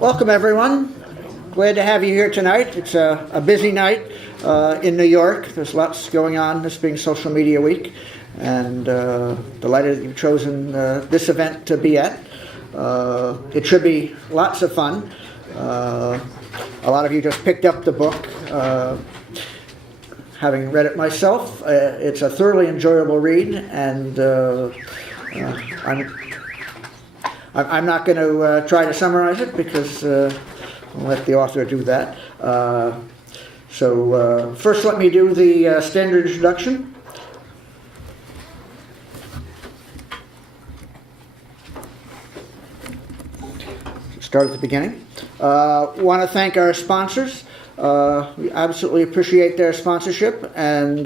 Welcome, everyone. Glad to have you here tonight. It's a busy night in New York. There's lots going on, this being Social Media Week, and delighted that you've chosen this event to be at. It should be lots of fun. A lot of you just picked up the book. Having read it myself, it's a thoroughly enjoyable read, and I'm not going to try to summarize it because I'll let the author do that. So first let me do the standard introduction. Start at the beginning. Want to thank our sponsors. We absolutely appreciate their sponsorship, and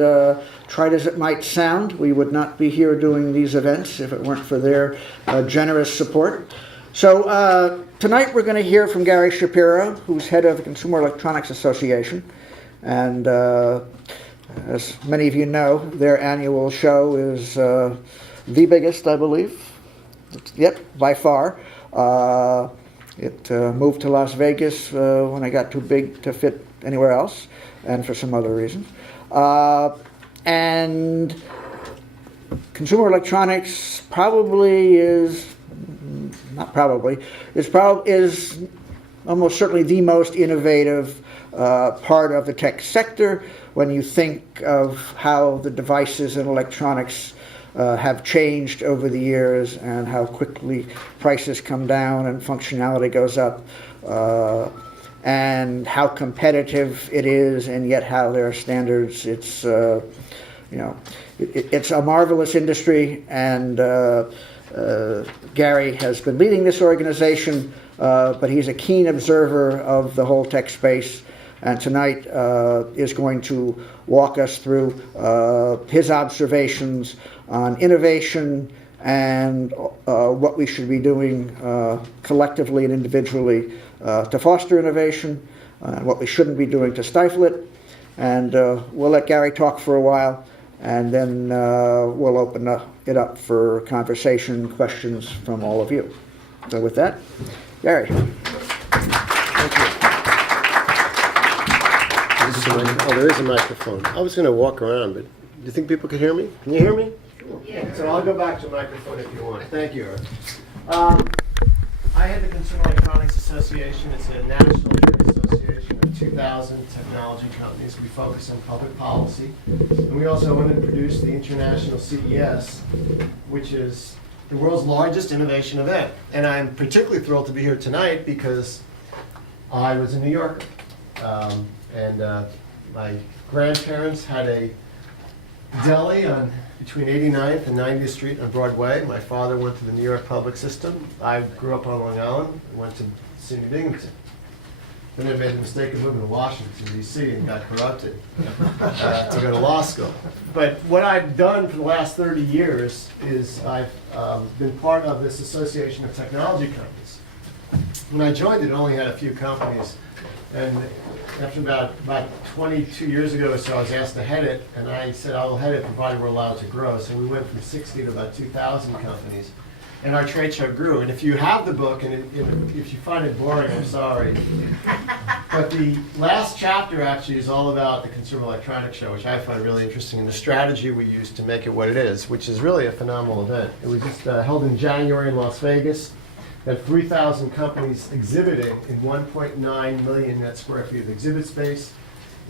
tried as it might sound, we would not be here doing these events if it weren't for their generous support. So tonight we're going to hear from Gary Shapiro, who's head of the Consumer Electronics Association, and as many of you know, their annual show is the biggest, I believe. Yep, by far. It moved to Las Vegas when I got too big to fit anywhere else, and for some other reasons. And consumer electronics probably is almost certainly the most innovative part of the tech sector when you think of how the devices and electronics have changed over the years and how quickly prices come down and functionality goes up, and how competitive it is, and yet how there are standards. It's it's a marvelous industry, and Gary has been leading this organization, but he's a keen observer of the whole tech space, and tonight is going to walk us through his observations on innovation and what we should be doing collectively and individually to foster innovation, what we shouldn't be doing to stifle it. And we'll let Gary talk for a while, and then we'll open it up for conversation, questions from all of you. So with that, Gary. Thank you. Oh, there is a microphone. I was going to walk around, but do you think people could hear me? Can you hear me? Yeah. So I'll go back to the microphone if you want. Thank you, Eric. I head the Consumer Electronics Association. It's a national association of 2,000 technology companies. We focus on public policy. And we also own and produce the International CES, which is the world's largest innovation event. And I'm particularly thrilled to be here tonight because I was a New Yorker. My grandparents had a deli on between 89th and 90th Street on Broadway. My father went to the New York public system. I grew up on Long Island and went to SUNY Binghamton. Then I made the mistake of moving to Washington, D.C. and got corrupted to go to law school. But what I've done for the last 30 years is I've been part of this Association of Technology Companies. When I joined it only had a few companies. And after about 22 years ago or so, I was asked to head it, and I said, I will head it provided we're allowed to grow. So we went from 60 to about 2,000 companies, and our trade show grew. And if you have the book, and if you find it boring, I'm sorry. But the last chapter actually is all about the Consumer Electronics Show, which I find really interesting, and the strategy we used to make it what it is, which is really a phenomenal event. It was just held in January in Las Vegas. Had 3,000 companies exhibiting in 1.9 million net square feet of exhibit space.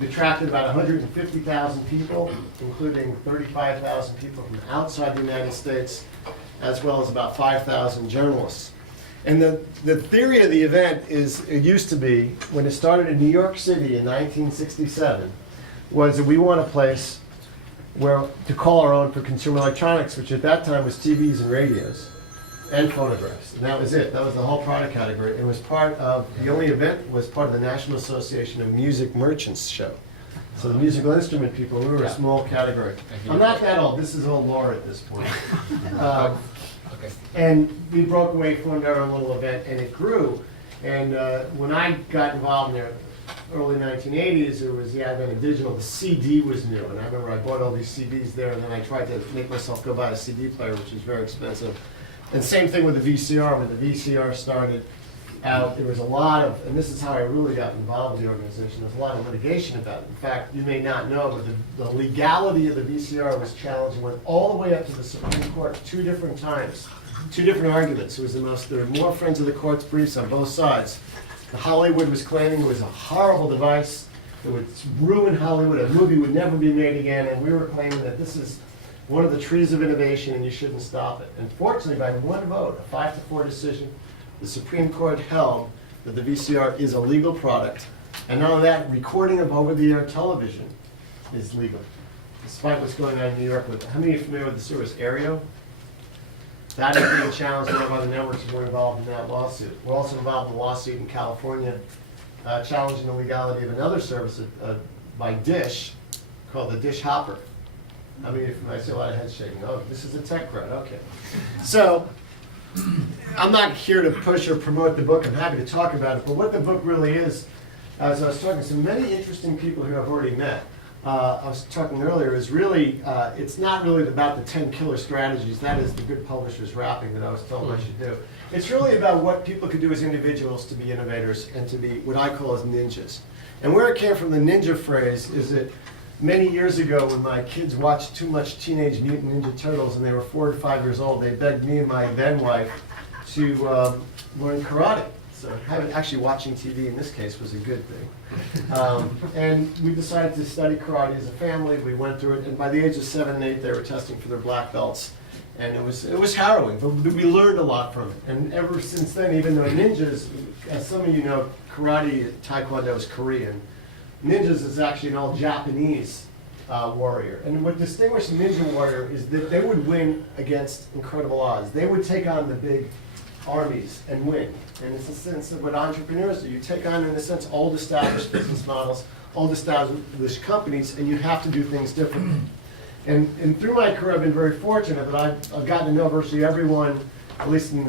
It attracted about 150,000 people, including 35,000 people from outside the United States, as well as about 5,000 journalists. And the theory of the event is, it used to be, when it started in New York City in 1967, was that we want a place where to call our own for consumer electronics, which at that time was TVs and radios and phonographs, and that was it. That was the whole product category. It was part of, the only event was part of the National Association of Music Merchants show. So the musical instrument people, we were a small category. I'm not that old. This is old lore at this point. Okay. And we broke away, formed our own little event, and it grew. And when I got involved in there, early 1980s, there was the advent of digital. The CD was new, and I remember I bought all these CDs there, and then I tried to make myself go buy a CD player, which was very expensive. And same thing with the VCR. When the VCR started out, there was a lot of, and this is how I really got involved in the organization, there was a lot of litigation about it. In fact, you may not know, but the legality of the VCR was challenged and went all the way up to the Supreme Court 2 different times, 2 different arguments. It was there were more friends of the court's briefs on both sides. The Hollywood was claiming it was a horrible device. It would ruin Hollywood. A movie would never be made again. And we were claiming that this is one of the trees of innovation and you shouldn't stop it. And fortunately, by 1 vote, a 5-4 decision, the Supreme Court held that the VCR is a legal product. And not only that, recording of over-the-air television is legal, despite what's going on in New York with, how many are familiar with the service Aereo? That is being challenged. One of other networks is more involved in that lawsuit. We're also involved in a lawsuit in California challenging the legality of another service by Dish called the Dish Hopper. I mean, I see a lot of heads shaking. Oh, this is a tech crowd. Okay. So I'm not here to push or promote the book. I'm happy to talk about it. But what the book really is, as I was talking to so many interesting people who I've already met, I was talking earlier, is really, it's not really about the 10 killer strategies. That is the good publisher's wrapping that I was told I should do. It's really about what people could do as individuals to be innovators and to be what I call as ninjas. And where it came from, the ninja phrase, is that many years ago when my kids watched too much Teenage Mutant Ninja Turtles and they were 4 to 5 years old, they begged me and my then wife to learn karate. So actually watching TV in this case was a good thing. And we decided to study karate as a family. We went through it, and by the age of 7 and 8, they were testing for their black belts. And it was harrowing, but we learned a lot from it. And ever since then, even though ninjas, as some of you know, karate, taekwondo is Korean. Ninjas is actually an all Japanese warrior. And what distinguished a ninja warrior is that they would win against incredible odds. They would take on the big armies and win. And it's a sense of what entrepreneurs do. You take on, in a sense, old established business models, old established companies, and you have to do things differently. And through my career, I've been very fortunate that I've gotten to know virtually everyone, at least in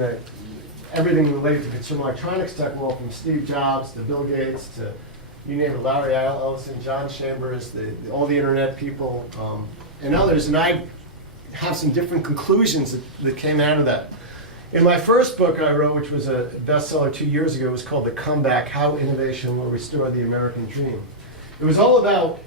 everything related to consumer electronics tech world, from Steve Jobs to Bill Gates to, you name it, Larry Ellison, John Chambers, all the internet people, and others. And I have some different conclusions that came out of that. In my first book I wrote, which was a bestseller 2 years ago, it was called The Comeback: How Innovation Will Restore the American Dream. It was all about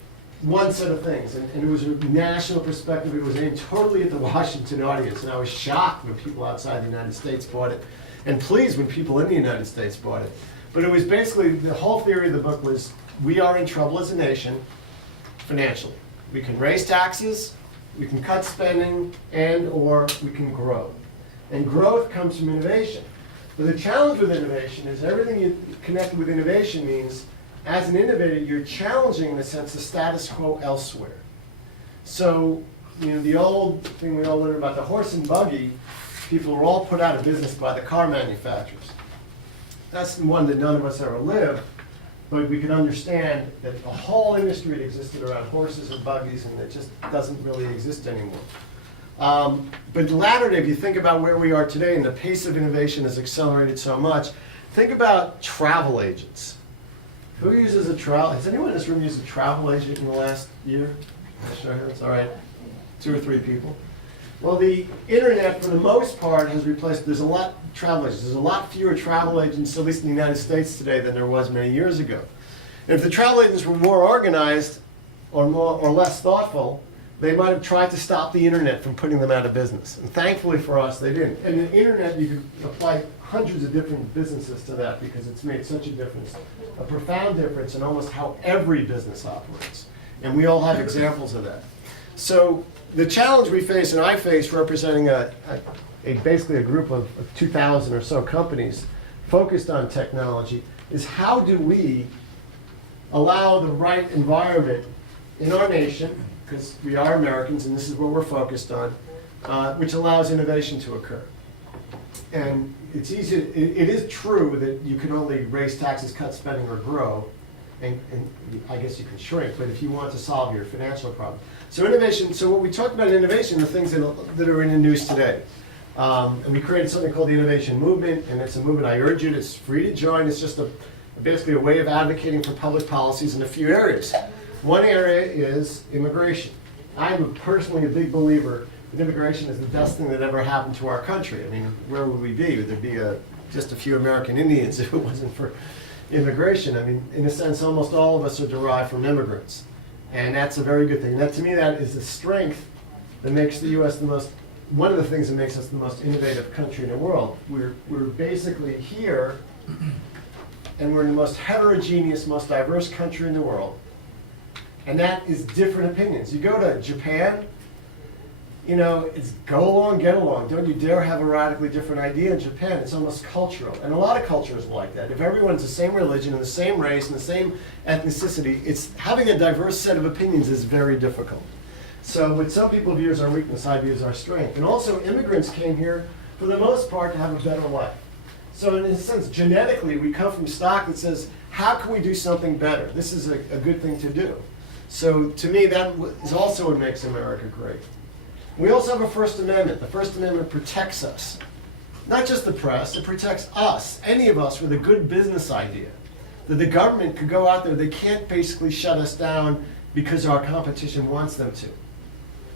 one set of things, and it was a national perspective. It was aimed totally at the Washington audience, and I was shocked when people outside the United States bought it, and pleased when people in the United States bought it. But it was basically, the whole theory of the book was, we are in trouble as a nation financially. We can raise taxes, we can cut spending, and or we can grow. And growth comes from innovation. But the challenge with innovation is everything you connected with innovation means, as an innovator, you're challenging, in a sense, the status quo elsewhere. So, you know, the old thing we all learned about the horse and buggy, people were all put out of business by the car manufacturers. That's the one that none of us ever lived, but we can understand that a whole industry that existed around horses and buggies, and it just doesn't really exist anymore. But latter day, if you think about where we are today and the pace of innovation has accelerated so much, think about travel agents. Who uses a travel? Has anyone in this room used a travel agent in the last year? That's all right, 2 or 3 people. Well, the internet, for the most part, has replaced. There's a lot of travel agents. There's a lot fewer travel agents, at least in the United States today, than there was many years ago. And if the travel agents were more organized or less thoughtful, they might have tried to stop the internet from putting them out of business. And thankfully for us, they didn't. And the internet, you could apply hundreds of different businesses to that because it's made such a difference, a profound difference in almost how every business operates. And we all have examples of that. So the challenge we face, and I face, representing basically a group of 2,000 or so companies focused on technology, is how do we allow the right environment in our nation, because we are Americans and this is what we're focused on, which allows innovation to occur. And it's easy. It is true that you can only raise taxes, cut spending, or grow, and I guess you can shrink, but if you want to solve your financial problem. So innovation, so what we talked about in innovation are things that are in the news today. And we created something called the Innovation Movement, and it's a movement I urge you, it's free to join. It's just basically a way of advocating for public policies in a few areas. One area is immigration. I'm personally a big believer that immigration is the best thing that ever happened to our country. I mean, where would we be? Would there be just a few American Indians if it wasn't for immigration? I mean, in a sense, almost all of us are derived from immigrants. And that's a very good thing. That, to me, that is a strength that makes the U.S. one of the things that makes us the most innovative country in the world. We're basically here, and we're in the most heterogeneous, most diverse country in the world. And that is different opinions. You go to Japan, you know, it's go along, get along. Don't you dare have a radically different idea in Japan. It's almost cultural. And a lot of cultures are like that. If everyone's the same religion and the same race and the same ethnicity, having a diverse set of opinions is very difficult. So what some people view as our weakness, I view as our strength. And also immigrants came here, for the most part, to have a better life. So in a sense, genetically, we come from stock that says, how can we do something better? This is a good thing to do. So to me, that is also what makes America great. We also have a First Amendment. The First Amendment protects us. Not just the press, it protects us, any of us with a good business idea. That the government could go out there, they can't basically shut us down because our competition wants them to.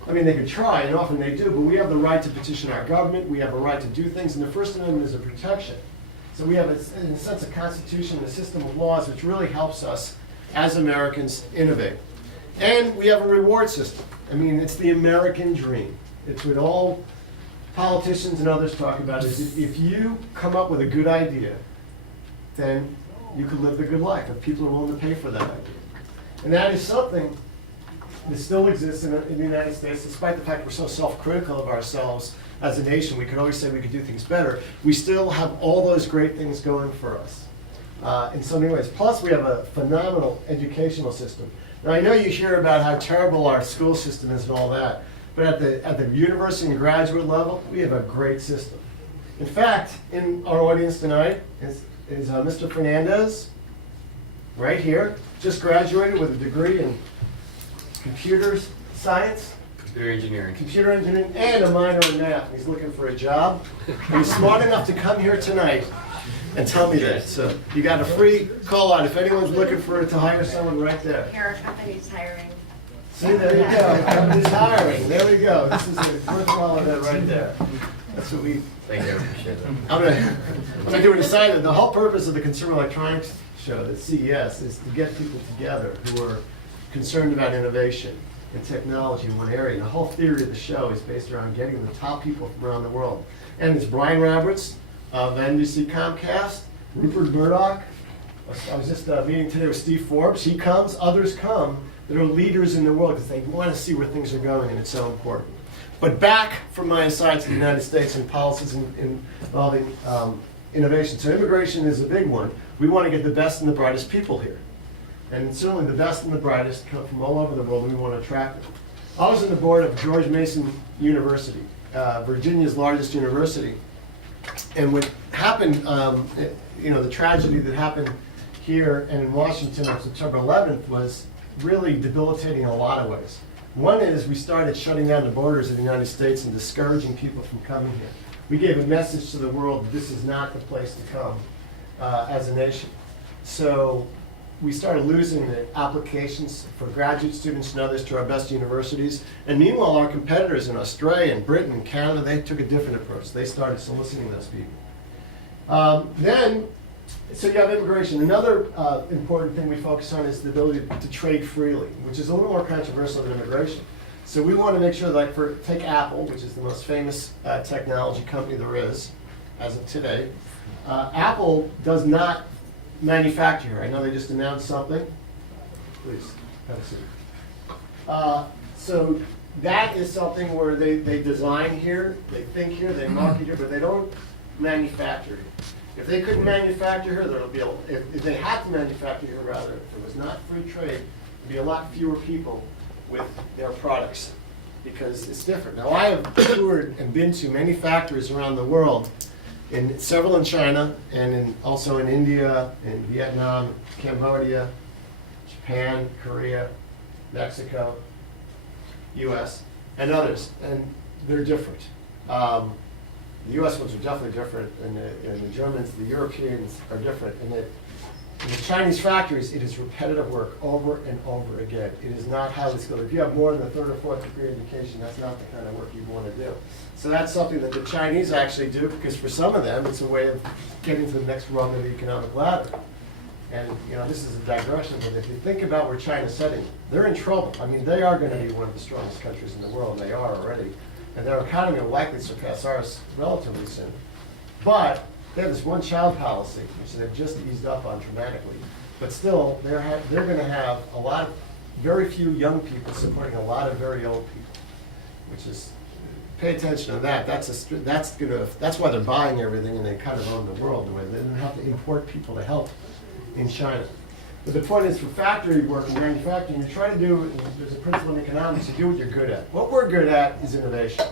I mean, they could try, and often they do, but we have the right to petition our government, we have a right to do things, and the First Amendment is a protection. So we have, in a sense, a constitution and a system of laws which really helps us, as Americans, innovate. And we have a reward system. I mean, it's the American dream. It's what all politicians and others talk about, is if you come up with a good idea, then you can live the good life, if people are willing to pay for that idea. And that is something that still exists in the United States, despite the fact we're so self-critical of ourselves as a nation. We could always say we could do things better. We still have all those great things going for us in so many ways. Plus, we have a phenomenal educational system. Now, I know you hear about how terrible our school system is and all that, but at the university and graduate level, we have a great system. In fact, in our audience tonight is Mr. Fernandez, right here, just graduated with a degree in computer science, computer engineering, and a minor in math. He's looking for a job. And he's smart enough to come here tonight and tell me that. So you got a free call out if anyone's looking to hire someone right there. Here, our company's hiring. See, there you go. Company's hiring. There we go. This is the first call out right there. That's what we. Thank you, I appreciate that. I'm gonna do an aside. The whole purpose of the Consumer Electronics Show, the CES, is to get people together who are concerned about innovation and technology in one area. And the whole theory of the show is based around getting the top people from around the world. And it's Brian Roberts of NBC Comcast, Rupert Murdoch. I was just meeting today with Steve Forbes. He comes, others come that are leaders in the world because they want to see where things are going, and it's so important. But back from my aside to the United States and policies involving innovation. So immigration is a big one. We want to get the best and the brightest people here. And certainly the best and the brightest come from all over the world, and we want to attract them. I was on the board of George Mason University, Virginia's largest university. And what happened, the tragedy that happened here and in Washington on September 11th was really debilitating in a lot of ways. One is we started shutting down the borders of the United States and discouraging people from coming here. We gave a message to the world that this is not the place to come as a nation. So we started losing the applications for graduate students and others to our best universities. And meanwhile, our competitors in Australia and Britain and Canada, they took a different approach. They started soliciting those people. So you have immigration. Another important thing we focus on is the ability to trade freely, which is a little more controversial than immigration. So we want to make sure that, take Apple, which is the most famous technology company there is as of today. Apple does not manufacture here. I know they just announced something. Please, have a seat. So that is something where they design here, they think here, they market here, but they don't manufacture here. If they couldn't manufacture here, there'll be if they had to manufacture here, rather, if there was not free trade, there'd be a lot fewer people with their products because it's different. Now, I have toured and been to many factories around the world, several in China and also in India, in Vietnam, Cambodia, Japan, Korea, Mexico, US, and others, and they're different. The US ones are definitely different, and the Germans, the Europeans are different, and In the Chinese factories, it is repetitive work over and over again. It is not highly skilled. If you have more than a third or fourth degree education, that's not the kind of work you want to do. So that's something that the Chinese actually do, because for some of them, it's a way of getting to the next rung of the economic ladder. And this is a digression, but if you think about where China's heading, they're in trouble. I mean, they are going to be one of the strongest countries in the world, and they are already. And their economy will likely surpass ours relatively soon. But they have this one-child policy, which they've just eased up on dramatically. But still, they're going to have very few young people supporting a lot of very old people, which is, pay attention to that. That's why they're buying everything, and they kind of own the world. The way they don't have to import people to help in China. But the point is, for factory work and manufacturing, you're trying to do, there's a principle in economics, you do what you're good at. What we're good at is innovation.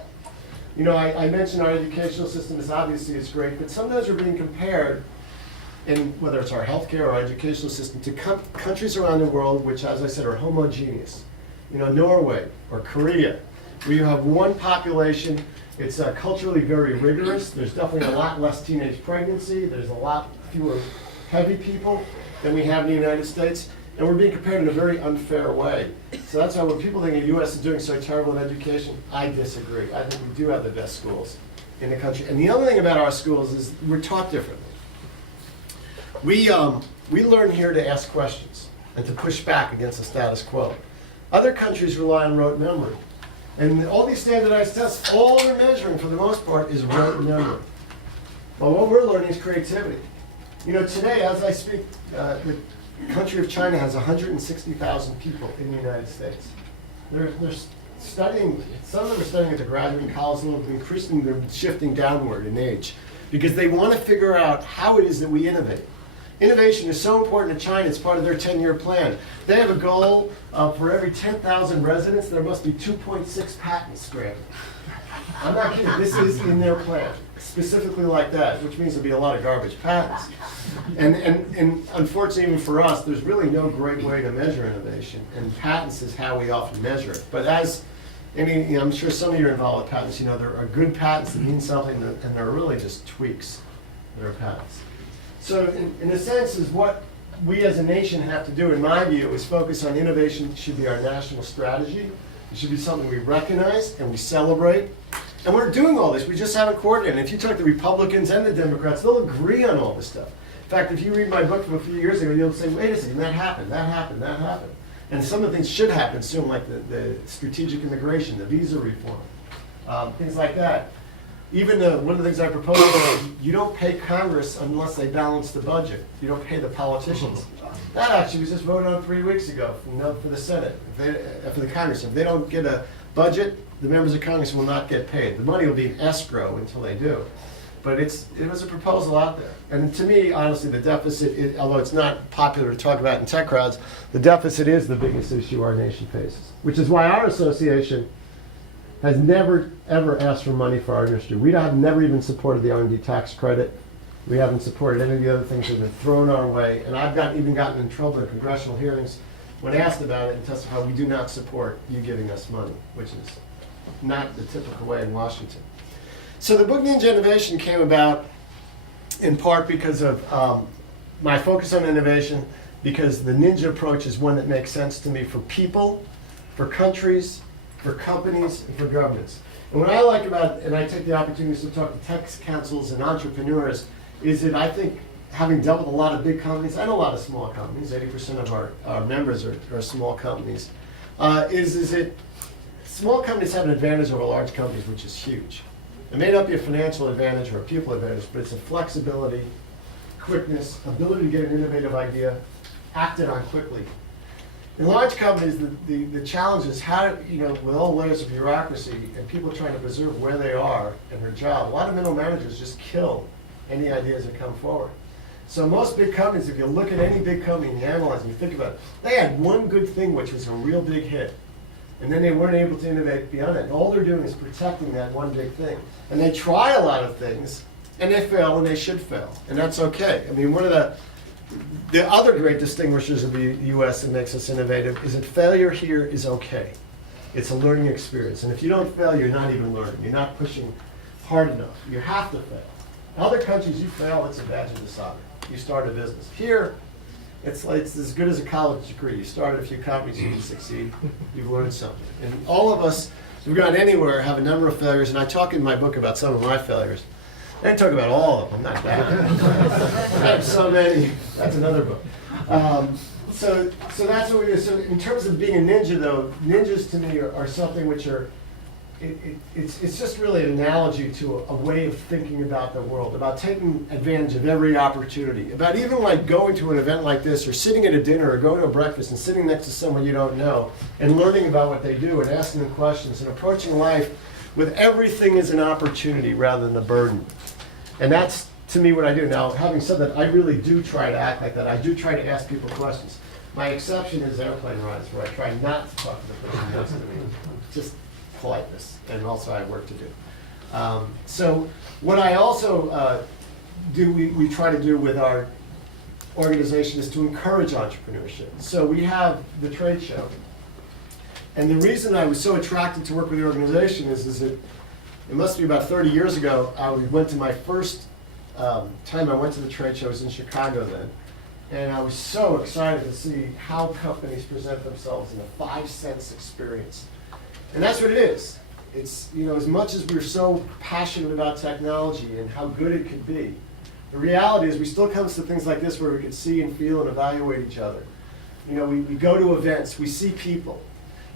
I mentioned our educational system is great, but sometimes we're being compared, in whether it's our healthcare or our educational system, to countries around the world which, as I said, are homogeneous. Norway or Korea, where you have one population. It's culturally very rigorous. There's definitely a lot less teenage pregnancy. There's a lot fewer heavy people than we have in the United States, and we're being compared in a very unfair way. So that's why when people think the U.S. is doing so terrible in education, I disagree. I think we do have the best schools in the country. And the other thing about our schools is we're taught differently. We learn here to ask questions and to push back against the status quo. Other countries rely on rote memory. And all these standardized tests, all they're measuring for the most part is rote memory. Well, what we're learning is creativity. Today, as I speak, the country of China has 160,000 people in the United States. They're studying, some of them are studying at the graduate and college level, increasingly they're shifting downward in age, because they want to figure out how it is that we innovate. Innovation is so important to China, it's part of their 10-year plan. They have a goal for every 10,000 residents, there must be 2.6 patents granted. I'm not kidding, this is in their plan, specifically like that, which means there'll be a lot of garbage patents. And unfortunately, even for us, there's really no great way to measure innovation, and patents is how we often measure it. But as I'm sure some of you are involved with patents, there are good patents that mean something, and they're really just tweaks that are patents. So in a sense, is what we as a nation have to do, in my view, is focus on innovation. It should be our national strategy. It should be something we recognize and we celebrate. And we're doing all this, we just haven't coordinated. And if you talk to Republicans and the Democrats, they'll agree on all this stuff. In fact, if you read my book from a few years ago, you'll say, wait a second, that happened. And some of the things should happen soon, like the strategic immigration, the visa reform, things like that. Even one of the things I propose is you don't pay Congress unless they balance the budget. You don't pay the politicians. That actually was just voted on 3 weeks ago for the Senate, for the Congress. If they don't get a budget, the members of Congress will not get paid. The money will be in escrow until they do. But it was a proposal out there. And to me, honestly, the deficit, although it's not popular to talk about in tech crowds, the deficit is the biggest issue our nation faces, which is why our association has never, ever asked for money for our industry. We have never even supported the R&D tax credit. We haven't supported any of the other things that have been thrown our way. And I've even gotten in trouble in congressional hearings when asked about it and testified, we do not support you giving us money, which is not the typical way in Washington. So the book Ninja Innovation came about in part because of my focus on innovation, because the ninja approach is one that makes sense to me for people, for countries, for companies, and for governments. And what I like about, and I take the opportunity to talk to tech councils and entrepreneurs, is that I think, having dealt with a lot of big companies and a lot of small companies, 80% of our members are small companies, is that small companies have an advantage over large companies, which is huge. It may not be a financial advantage or a people advantage, but it's a flexibility, quickness, ability to get an innovative idea, acted on quickly. In large companies, the challenge is how, with all layers of bureaucracy and people trying to preserve where they are in their job, a lot of middle managers just kill any ideas that come forward. So most big companies, if you look at any big company and you analyze and you think about it, they had one good thing which was a real big hit. And then they weren't able to innovate beyond it. And all they're doing is protecting that one big thing. And they try a lot of things, and they fail, and they should fail. And that's okay. I mean, one of the other great distinguishers of the U.S. that makes us innovative is that failure here is okay. It's a learning experience. And if you don't fail, you're not even learning. You're not pushing hard enough. You have to fail. In other countries, you fail, it's a badge of dishonor. You start a business. Here, It's like it's as good as a college degree. You start at a few companies, you succeed, you've learned something. And all of us who've gone anywhere have a number of failures, and I talk in my book about some of my failures. I didn't talk about all of them, not that. I have so many. That's another book. So that's what we do. So in terms of being a ninja, though, ninjas to me are something which are, it's just really an analogy to a way of thinking about the world, about taking advantage of every opportunity, about even like going to an event like this, or sitting at a dinner, or going to a breakfast and sitting next to someone you don't know, and learning about what they do, and asking them questions, and approaching life with everything as an opportunity rather than a burden. And that's, to me, what I do. Now, having said that, I really do try to act like that. I do try to ask people questions. My exception is airplane rides, where I try not to talk to the person next to me. Just politeness, and also I have work to do. So what I also do, we try to do with our organization is to encourage entrepreneurship. So we have the trade show. And the reason I was so attracted to work with the organization is that it must be about 30 years ago, I went to my first time I went to the trade show. I was in Chicago then. And I was so excited to see how companies present themselves in a 5-sense experience. And that's what it is. It's, you know, as much as we're so passionate about technology and how good it could be, the reality is we still come to things like this where we can see and feel and evaluate each other. You know, we go to events, we see people.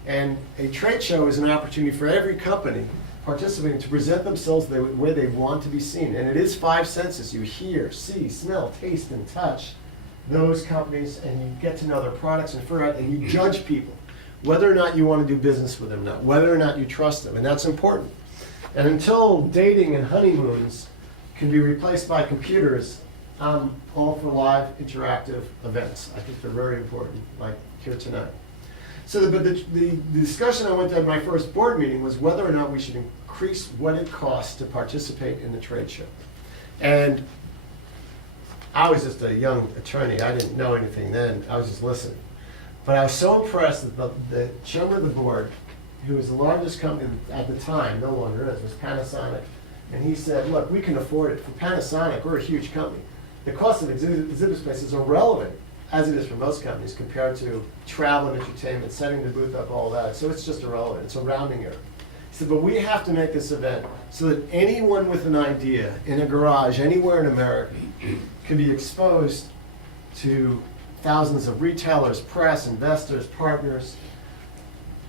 And a trade show is an opportunity for every company participating to present themselves the way they want to be seen. And it is 5 senses. You hear, see, smell, taste, and touch those companies, and you get to know their products and you judge people, whether or not you want to do business with them, whether or not you trust them, and that's important. And until dating and honeymoons can be replaced by computers, I'm all for live interactive events. I think they're very important, like here tonight. So the discussion I went to at my first board meeting was whether or not we should increase what it costs to participate in the trade show. And I was just a young attorney. I didn't know anything then. I was just listening. But I was so impressed that the chairman of the board, who was the largest company at the time, no longer is, was Panasonic. And he said, look, we can afford it. For Panasonic, we're a huge company. The cost of exhibit space is irrelevant, as it is for most companies, compared to travel and entertainment, setting the booth up, all that. So it's just irrelevant. It's a rounding error. He said, but we have to make this event so that anyone with an idea in a garage anywhere in America can be exposed to thousands of retailers, press, investors, partners,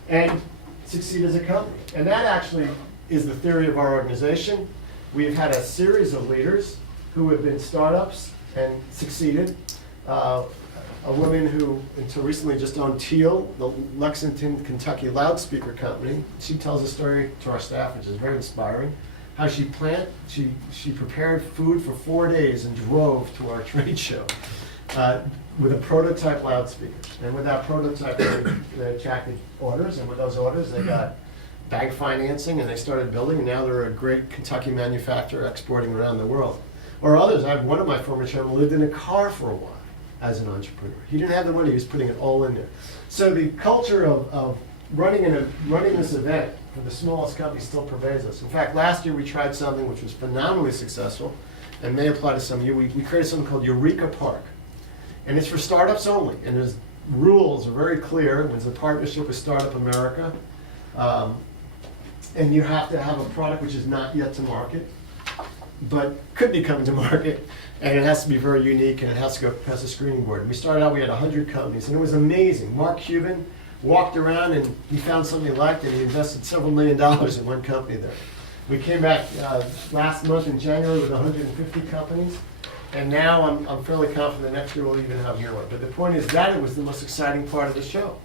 and succeed as a company. And that actually is the theory of our organization. We've had a series of leaders who have been startups and succeeded. A woman who, until recently, just owned Teal, the Lexington, Kentucky loudspeaker company. She tells a story to our staff, which is very inspiring. How she prepared food for 4 days and drove to our trade show with a prototype loudspeaker. And with that prototype, they attracted orders, and with those orders, they got bank financing, and they started building, and now they're a great Kentucky manufacturer exporting around the world. Or others, I have one of my former chairmen lived in a car for a while as an entrepreneur. He didn't have the money, he was putting it all in there. So the culture of running this event for the smallest company still pervades us. In fact, last year we tried something which was phenomenally successful and may apply to some of you. We created something called Eureka Park. And it's for startups only. And there's rules are very clear. It's a partnership with Startup America. And you have to have a product which is not yet to market, but could be coming to market. And it has to be very unique, and it has to go past a screening board. And we started out, we had 100 companies, and it was amazing. Mark Cuban walked around and he found something he liked, and he invested several $1 million in one company there. We came back last month in January with 150 companies, and now I'm fairly confident next year we'll even have more. But the point is that it was the most exciting part of the show,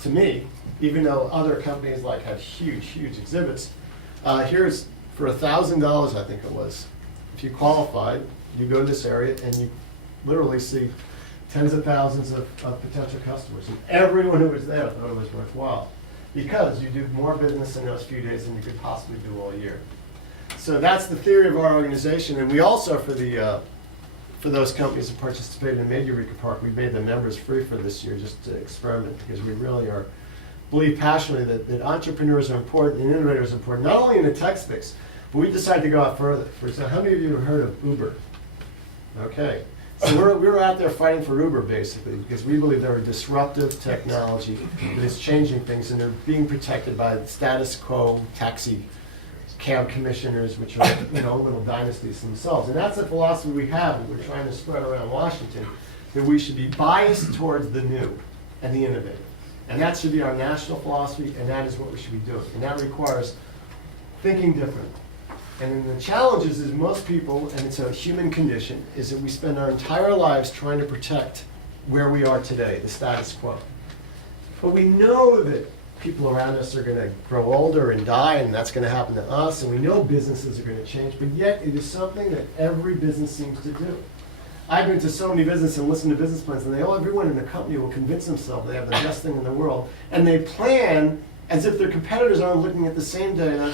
to me, even though other companies like had huge, huge exhibits. Here's for $1,000, I think it was. If you qualified, you go to this area and you literally see tens of thousands of potential customers. And everyone who was there thought it was worthwhile because you do more business in those few days than you could possibly do all year. So that's the theory of our organization. And we also, for those companies that participated and made Eureka Park, we made the members free for this year just to experiment because we really believe passionately that entrepreneurs are important and innovators are important, not only in the tech space, but we decided to go out further. For example, how many of you have heard of Uber? Okay. So we're out there fighting for Uber, basically, because we believe they're a disruptive technology that is changing things, and they're being protected by the status quo taxi cab commissioners, which are, little dynasties themselves. And that's the philosophy we have, that we're trying to spread around Washington, that we should be biased towards the new and the innovative. And that should be our national philosophy, and that is what we should be doing. And that requires thinking different. And then the challenge is most people, and it's a human condition, is that we spend our entire lives trying to protect where we are today, the status quo. But we know that people around us are going to grow older and die, and that's going to happen to us, and we know businesses are going to change, but yet it is something that every business seems to do. I've been to so many businesses and listened to business plans, and everyone in the company will convince themselves they have the best thing in the world, and they plan as if their competitors aren't looking at the same data,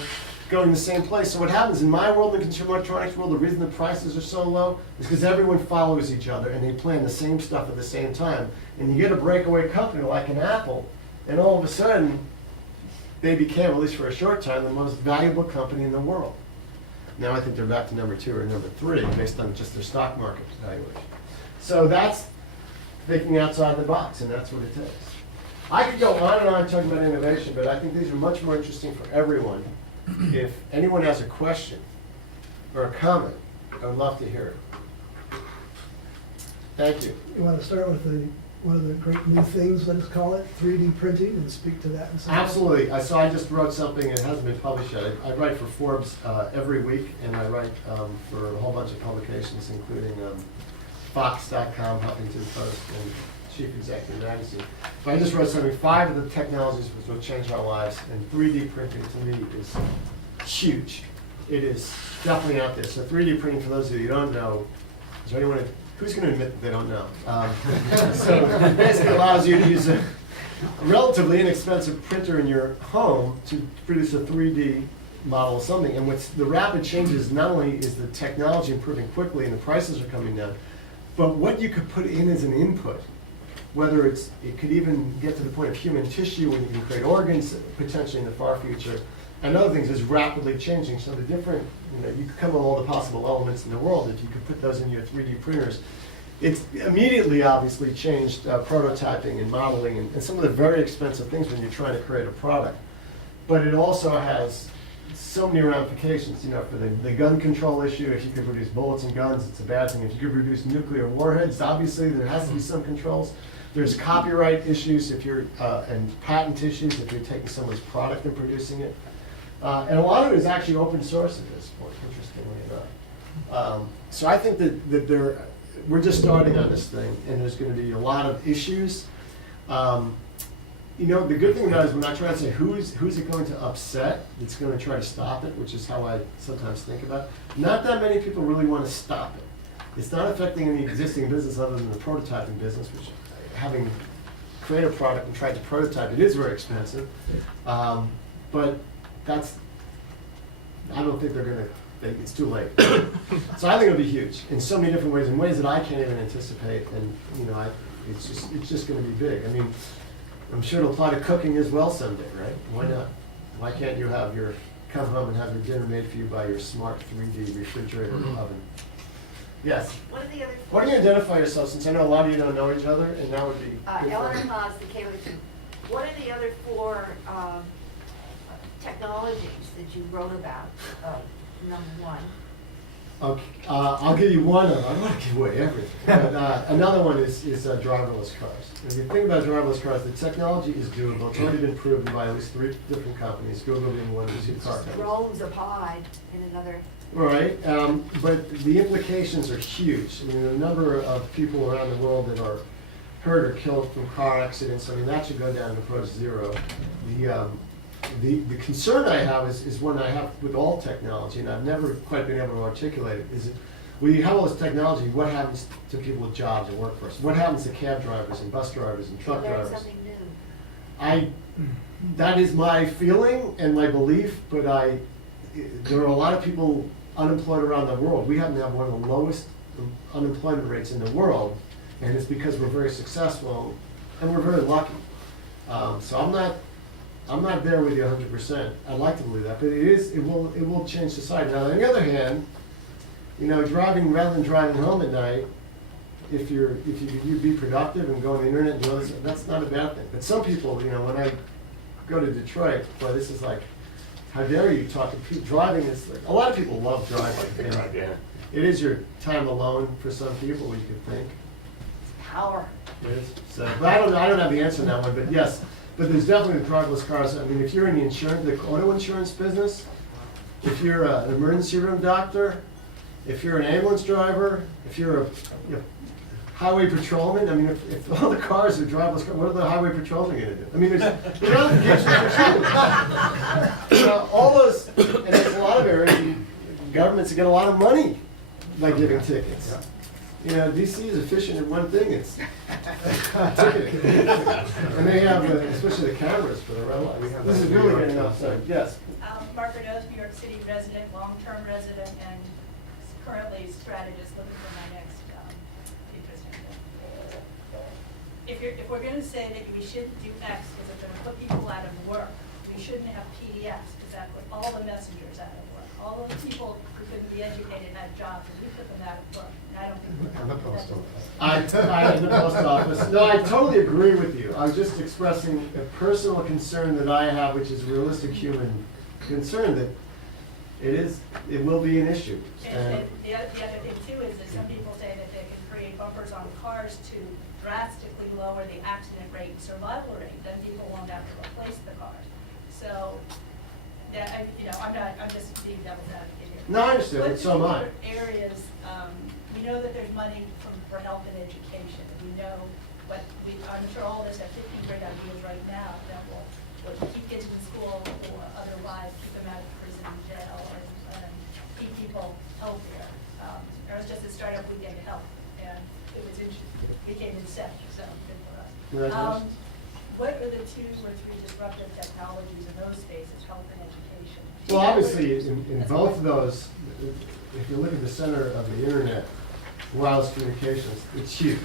going the same place. So what happens in my world, the consumer electronics world, the reason the prices are so low is because everyone follows each other and they plan the same stuff at the same time. And you get a breakaway company like an Apple, and all of a sudden, they became, at least for a short time, the most valuable company in the world. Now I think they're back to number 2 or number 3 based on just their stock market valuation. So that's thinking outside the box, and that's what it takes. I could go on and on talking about innovation, but I think these are much more interesting for everyone. If anyone has a question or a comment, I would love to hear it. Thank you. You want to start with one of the great new things, let us call it, 3D printing, and speak to that in some way? Absolutely. So I just wrote something, it hasn't been published yet. I write for Forbes every week, and I write for a whole bunch of publications, including Fox.com, Huffington Post, and Chief Executive Magazine. But I just wrote something, 5 of the technologies which will change our lives, and 3D printing to me is huge. It is definitely out there. So 3D printing, for those of you who don't know, is there anyone, who's going to admit that they don't know? So it basically allows you to use a relatively inexpensive printer in your home to produce a 3D model of something. And what's the rapid changes, not only is the technology improving quickly and the prices are coming down, but what you could put in as an input, whether it could even get to the point of human tissue when you can create organs potentially in the far future, and other things is rapidly changing. So the different, you could come up with all the possible elements in the world if you could put those in your 3D printers. It's immediately obviously changed prototyping and modeling and some of the very expensive things when you're trying to create a product. But it also has so many ramifications, for the gun control issue. If you could produce bullets and guns, it's a bad thing. If you could produce nuclear warheads, obviously there has to be some controls. There's copyright issues and patent issues if you're taking someone's product and producing it. And a lot of it is actually open source at this point, interestingly enough. So I think that we're just starting on this thing, and there's going to be a lot of issues. The good thing about it is when I try to say who's it going to upset that's going to try to stop it, which is how I sometimes think about it. Not that many people really want to stop it. It's not affecting any existing business other than the prototyping business, which having created a product and tried to prototype it is very expensive. But I don't think they're going to, it's too late. So I think it'll be huge in so many different ways, in ways that I can't even anticipate, and it's just going to be big. I mean, I'm sure it'll apply to cooking as well someday, right? Why not? Why can't you come home and have your dinner made for you by your smart 3D refrigerator oven? Yes? What are the other? Why don't you identify yourself, since I know a lot of you don't know each other, and that would be good for Eleanor you. Haas, the Kaylee. What are the other 4 technologies that you wrote about? Number 1. Okay, I'll give you one of them. I don't want to give away everything. But, another one is driverless cars. If you think about driverless cars, the technology is doable. It's already been proven by at least 3 different companies, Google being one of the car companies. Drones applied in another. Right, but the implications are huge. I mean, the number of people around the world that are hurt or killed from car accidents, that should go down and approach 0. The concern I have is one I have with all technology, and I've never quite been able to articulate it, is that when you have all this technology, what happens to people with jobs and workforce? What happens to cab drivers and bus drivers and truck Learn drivers? something new. That is my feeling and my belief, but there are a lot of people unemployed around the world. We happen to have one of the lowest unemployment rates in the world, and it's because we're very successful and we're very lucky. So I'm not there with you 100%. I'd like to believe that, but it will change society. Now, on the other hand, rather than driving home at night, if you be productive and go on the internet and do this, that's not a bad thing. But some people, you know, when I go to Detroit, boy, this is like, how dare you talk to people? Driving is like, a lot of people love driving. You know. It is your time alone for some people, you could think. Power. It is. So, but I don't have the answer on that one, but yes. But there's definitely driverless cars. I mean, if you're in the auto insurance business, if you're an emergency room doctor, if you're an ambulance driver, if you're a highway patrolman, I mean, if all the cars are driverless cars, what are the highway patrolmen going to do? I mean, there's ramifications for you. All those, and there's a lot of areas, governments get a lot of money by giving tickets. You know, DC is efficient in one thing, it's ticketing. And they have, especially the cameras for the red lights. This is really getting outside, yes. Margaret Oates, New York City resident, long-term resident, and currently strategist looking for my next interest. If we're going to say that we shouldn't do X because it's going to put people out of work, we shouldn't have PDFs because that put all the messengers out of work. All those people who couldn't be educated had jobs, and we put them out of work. And I don't think And the post office. I in the post office. No, I totally agree with you. I was just expressing a personal concern that I have, which is a realistic human concern, that it will be an issue. And the other thing too is that some people say that they can create bumpers on cars to drastically lower the accident rate and survival rate. Then people won't have to replace the cars. So, that, I'm just being devil's advocate here. No, I understand. But So am I. other areas, we know that there's money for health and education. We know, but I'm sure all of us have 15 great ideas right now that will keep kids in school or otherwise keep them out of prison and jail and keep people healthier. There was just a startup weekend of health, and it was interesting. It became inception, so good for us. Congratulations. What are the 2 or 3 disruptive technologies in those spaces, health and education? Well, obviously, in both of those, if you look at the center of the internet, wireless communications, it's huge.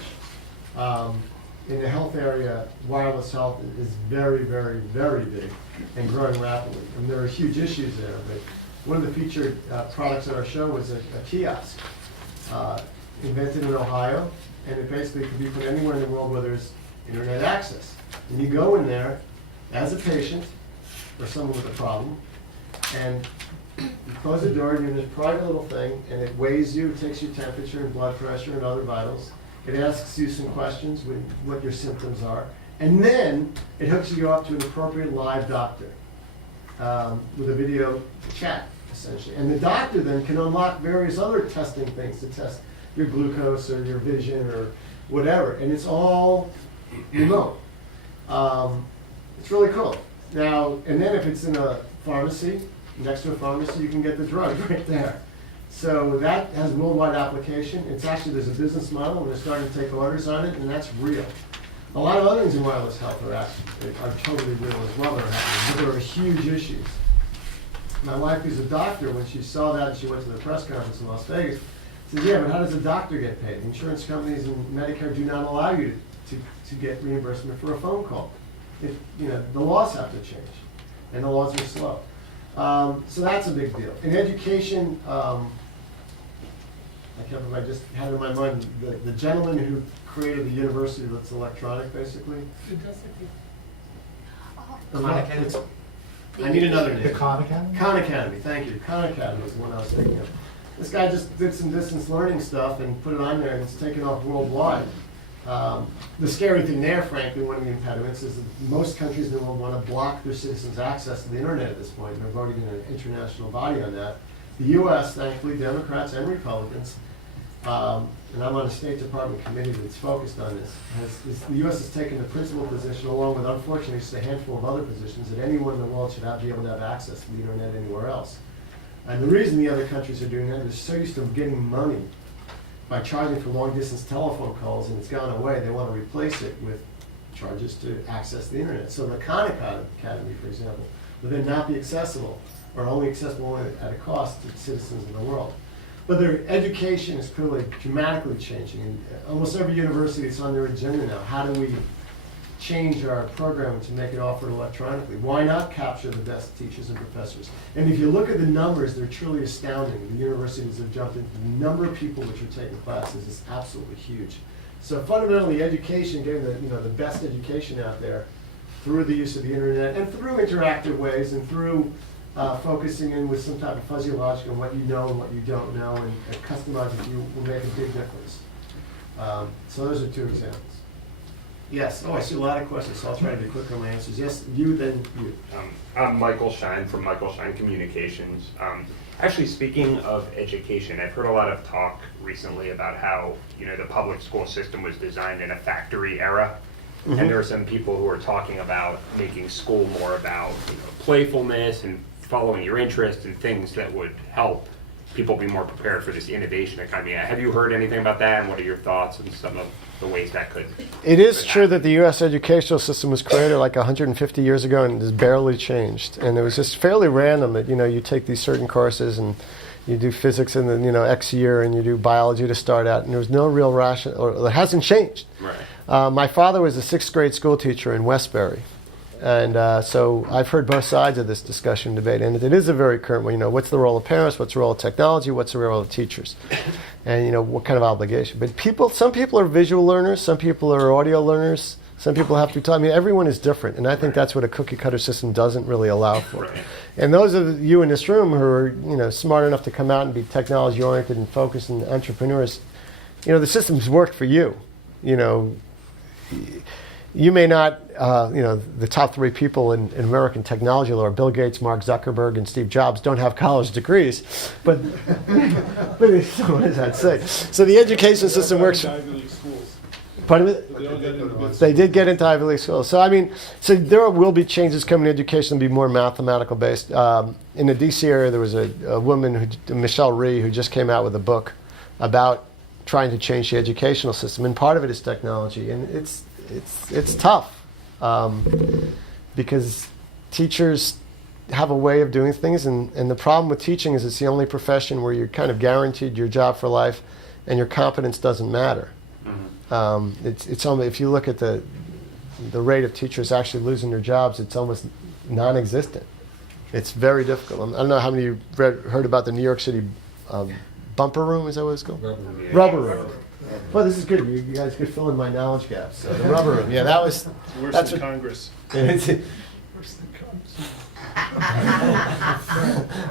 In the health area, wireless health is very, very, very big and growing rapidly. And there are huge issues there. But one of the featured products at our show was a kiosk invented in Ohio, and it basically could be put anywhere in the world where there's internet access. And you go in there as a patient or someone with a problem, and you close the door, you're in this private little thing, and it weighs you, it takes your temperature and blood pressure and other vitals. It asks you some questions with what your symptoms are, and then it hooks you up to an appropriate live doctor with a video chat, essentially. And the doctor then can unlock various other testing things to test your glucose or your vision or whatever, and it's all remote. It's really cool. Now, and then if it's in a pharmacy, next to a pharmacy, you can get the drug right there. So that has worldwide application. It's actually, there's a business model, and they're starting to take orders on it, and that's real. A lot of other things in wireless health are totally real as well that are happening, but there are huge issues. My wife, who's a doctor, when she saw that, and she went to the press conference in Las Vegas, said, yeah, but how does a doctor get paid? Insurance companies and Medicare do not allow you to get reimbursement for a phone call. The laws have to change, and the laws are slow. So that's a big deal. In education, I just had in my mind the gentleman who created the university that's electronic, basically. I need another name. The Khan Academy? Khan Academy, thank you. Khan Academy is the one I was thinking of. This guy just did some distance learning stuff and put it on there, and it's taken off worldwide. The scary thing there, frankly, one of the impediments is that most countries in the world want to block their citizens' access to the internet at this point. They're voting in an international body on that. The U.S., thankfully, Democrats and Republicans, and I'm on a State Department committee that's focused on this, the U.S. has taken the principal position, along with, unfortunately, just a handful of other positions, that anyone in the world should be able to have access to the internet anywhere else. And the reason the other countries are doing that is they're so used to getting money by charging for long-distance telephone calls, and it's gone away. They want to replace it with charges to access the internet. So the Khan Academy, for example, will then not be accessible, or only accessible at a cost to citizens in the world. But their education is clearly dramatically changing, and almost every university is on their agenda now. How do we change our program to make it offered electronically? Why not capture the best teachers and professors? And if you look at the numbers, they're truly astounding. The universities have jumped into the number of people which are taking classes is absolutely huge. So fundamentally, education, getting the best education out there through the use of the internet and through interactive ways and through focusing in with some type of fuzzy logic on what you know and what you don't know, and customizing it will make a big difference. So those are two examples. Yes. Oh, I see a lot of questions, so I'll try to be quick on my answers. Yes, you, then you. I'm Michael Shine from Michael Shine Communications. Actually, speaking of education, I've heard a lot of talk recently about how the public school system was designed in a factory era, and there are some people who are talking about making school more about playfulness and following your interests and things that would help people be more prepared for this innovation economy. Have you heard anything about that, and what are your thoughts on some of the ways that could? It is true that the U.S. educational system was created like 150 years ago and has barely changed. And it was just fairly random that, you take these certain courses and you do physics in the, X year, and you do biology to start out, and there was no real ration, or it hasn't changed. Right. My father was a 6th grade school teacher in Westbury. And so I've heard both sides of this discussion debate, and it is a very current one. What's the role of parents? What's the role of technology? What's the role of teachers? And what kind of obligation? But some people are visual learners. Some people are audio learners. Some people have to be taught. Everyone is different, and I think that's what a cookie cutter system doesn't really allow for. Right. And those of you in this room who are smart enough to come out and be technology oriented and focused and entrepreneurs, the system's worked for you. You may not, the top 3 people in American technology law, Bill Gates, Mark Zuckerberg, and Steve Jobs, don't have college degrees, but what does that say? So the education system works. Ivy League schools. Pardon me? They all got into business. They did get into Ivy League schools. So so there will be changes coming in education to be more mathematical based. In the DC area, there was a woman, Michelle Rhee, who just came out with a book about trying to change the educational system, and part of it is technology, and it's tough because teachers have a way of doing things, and the problem with teaching is it's the only profession where you're kind of guaranteed your job for life, and your competence doesn't matter. It's only, if you look at the rate of teachers actually losing their jobs, it's almost non-existent. It's very difficult. I don't know how many of you heard about the New York City bumper room. Is that what it's called? Rubber room. Well, this is good. You guys could fill in my knowledge gaps. So the rubber room. Yeah, that's Worse than Congress. Worse than Congress.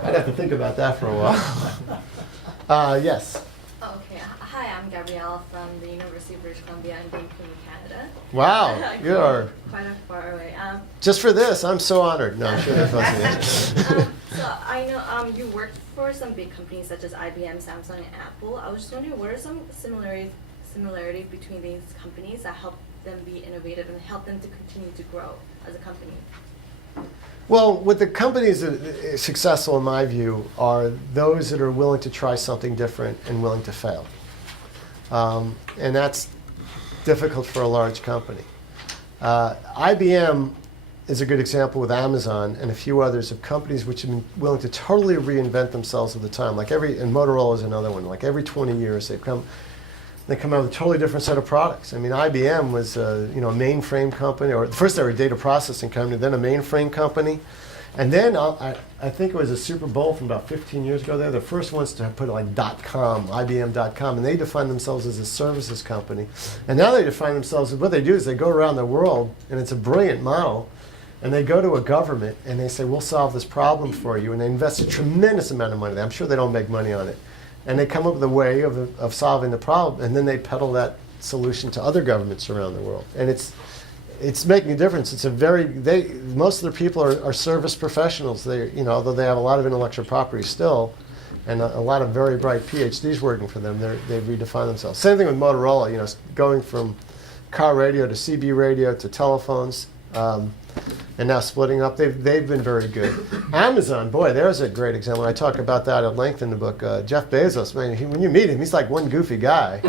I'd have to think about that for a while. Yes. Okay. Hi, I'm Gabrielle from the University of British Columbia in Vancouver, Canada. Wow, you are quite far away. Just for this, I'm so honored. No, I'm sure that's awesome. So I know you worked for some big companies such as IBM, Samsung, and Apple. I was just wondering, what are some similarities between these companies that help them be innovative and help them to continue to grow as a company? Well, what the companies that are successful, in my view, are those that are willing to try something different and willing to fail. And that's difficult for a large company. IBM is a good example with Amazon and a few others of companies which have been willing to totally reinvent themselves at the time. And Motorola is another one. Like every 20 years, they come out with a totally different set of products. IBM was a mainframe company, or first they were a data processing company, then a mainframe company. And then I think it was a Super Bowl from about 15 years ago. They're the first ones to put .com, IBM.com, and they define themselves as a services company. And now they define themselves as, what they do is they go around the world, and it's a brilliant model, and they go to a government and they say, we'll solve this problem for you, and they invest a tremendous amount of money. I'm sure they don't make money on it. And they come up with a way of solving the problem, and then they peddle that solution to other governments around the world. And it's making a difference. It's most of their people are service professionals. Although they have a lot of intellectual property still, and a lot of very bright PhDs working for them, they've redefined themselves. Same thing with Motorola. Going from car radio to CB radio to telephones, and now splitting up. They've been very good. Amazon, boy, there's a great example. I talk about that at length in the book. Jeff Bezos, man, when you meet him, he's like one goofy guy.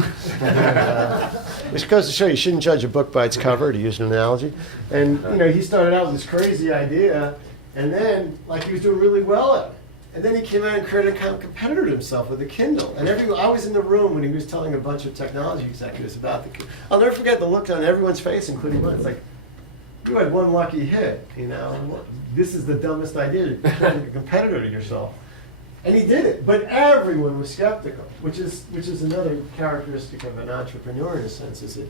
Which goes to show you shouldn't judge a book by its cover, to use an analogy. And he started out with this crazy idea, and then he was doing really well at it. And then he came out and created a kind of competitor to himself with the Kindle. And I was in the room when he was telling a bunch of technology executives about the Kindle. I'll never forget the look on everyone's face, including mine. It's like, you had one lucky hit, This is the dumbest idea. You're a competitor to yourself. And he did it, but everyone was skeptical, which is another characteristic of an entrepreneur in a sense, is that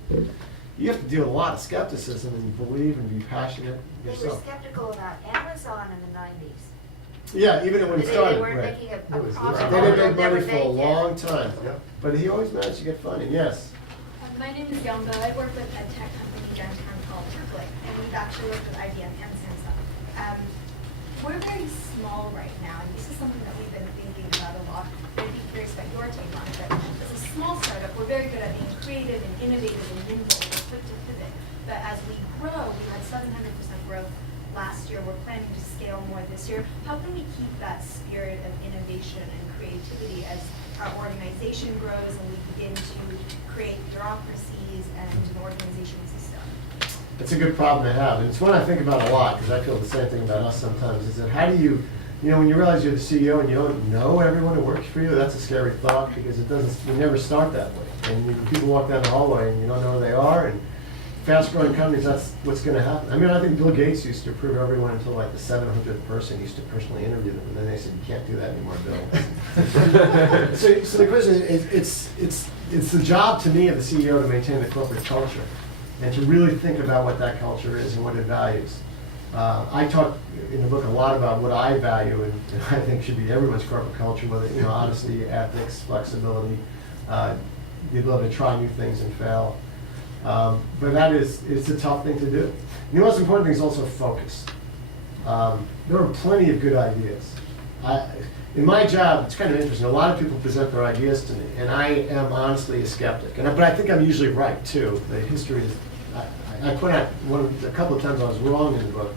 you have to deal with a lot of skepticism and believe and be passionate They were yourself. skeptical about Amazon in the 90s. Yeah, even when it started, They weren't right. making a It was- profit. They didn't make They were money for a making- long time, but he always managed to get funding, yes. My name is Yonga. I work with a tech company downtown called Turklick, and we've actually worked with IBM and Samsung. We're very small right now, and this is something that we've been thinking about a lot. I'd be curious about your take on it. But as a small startup, we're very good at being creative and innovative and nimble. We're quick to pivot. But as we grow, we had 700% growth last year. We're planning to scale more this year. How can we keep that spirit of innovation and creativity as our organization grows and we begin to create bureaucracies and an organizational system? It's a good problem to have, and it's one I think about a lot, because I feel the same thing about us sometimes, is that how do you, when you realize you're the CEO and you don't know everyone who works for you, that's a scary thought, because you never start that way. And people walk down the hallway and you don't know who they are, and fast-growing companies, that's what's going to happen. I mean, I think Bill Gates used to approve everyone until like the 700th person. He used to personally interview them, and then they said, "You can't do that anymore, Bill." so the question is, it's the job to me of the CEO to maintain the corporate culture, and to really think about what that culture is and what it values. I talk in the book a lot about what I value and I think should be everyone's corporate culture, whether honesty, ethics, flexibility, the ability to try new things and fail. But it's a tough thing to do. The most important thing is also focus. There are plenty of good ideas. In my job, it's kind of interesting. A lot of people present their ideas to me, and I am honestly a skeptic. But I think I'm usually right too. The history is. I point out a couple of times I was wrong in the book.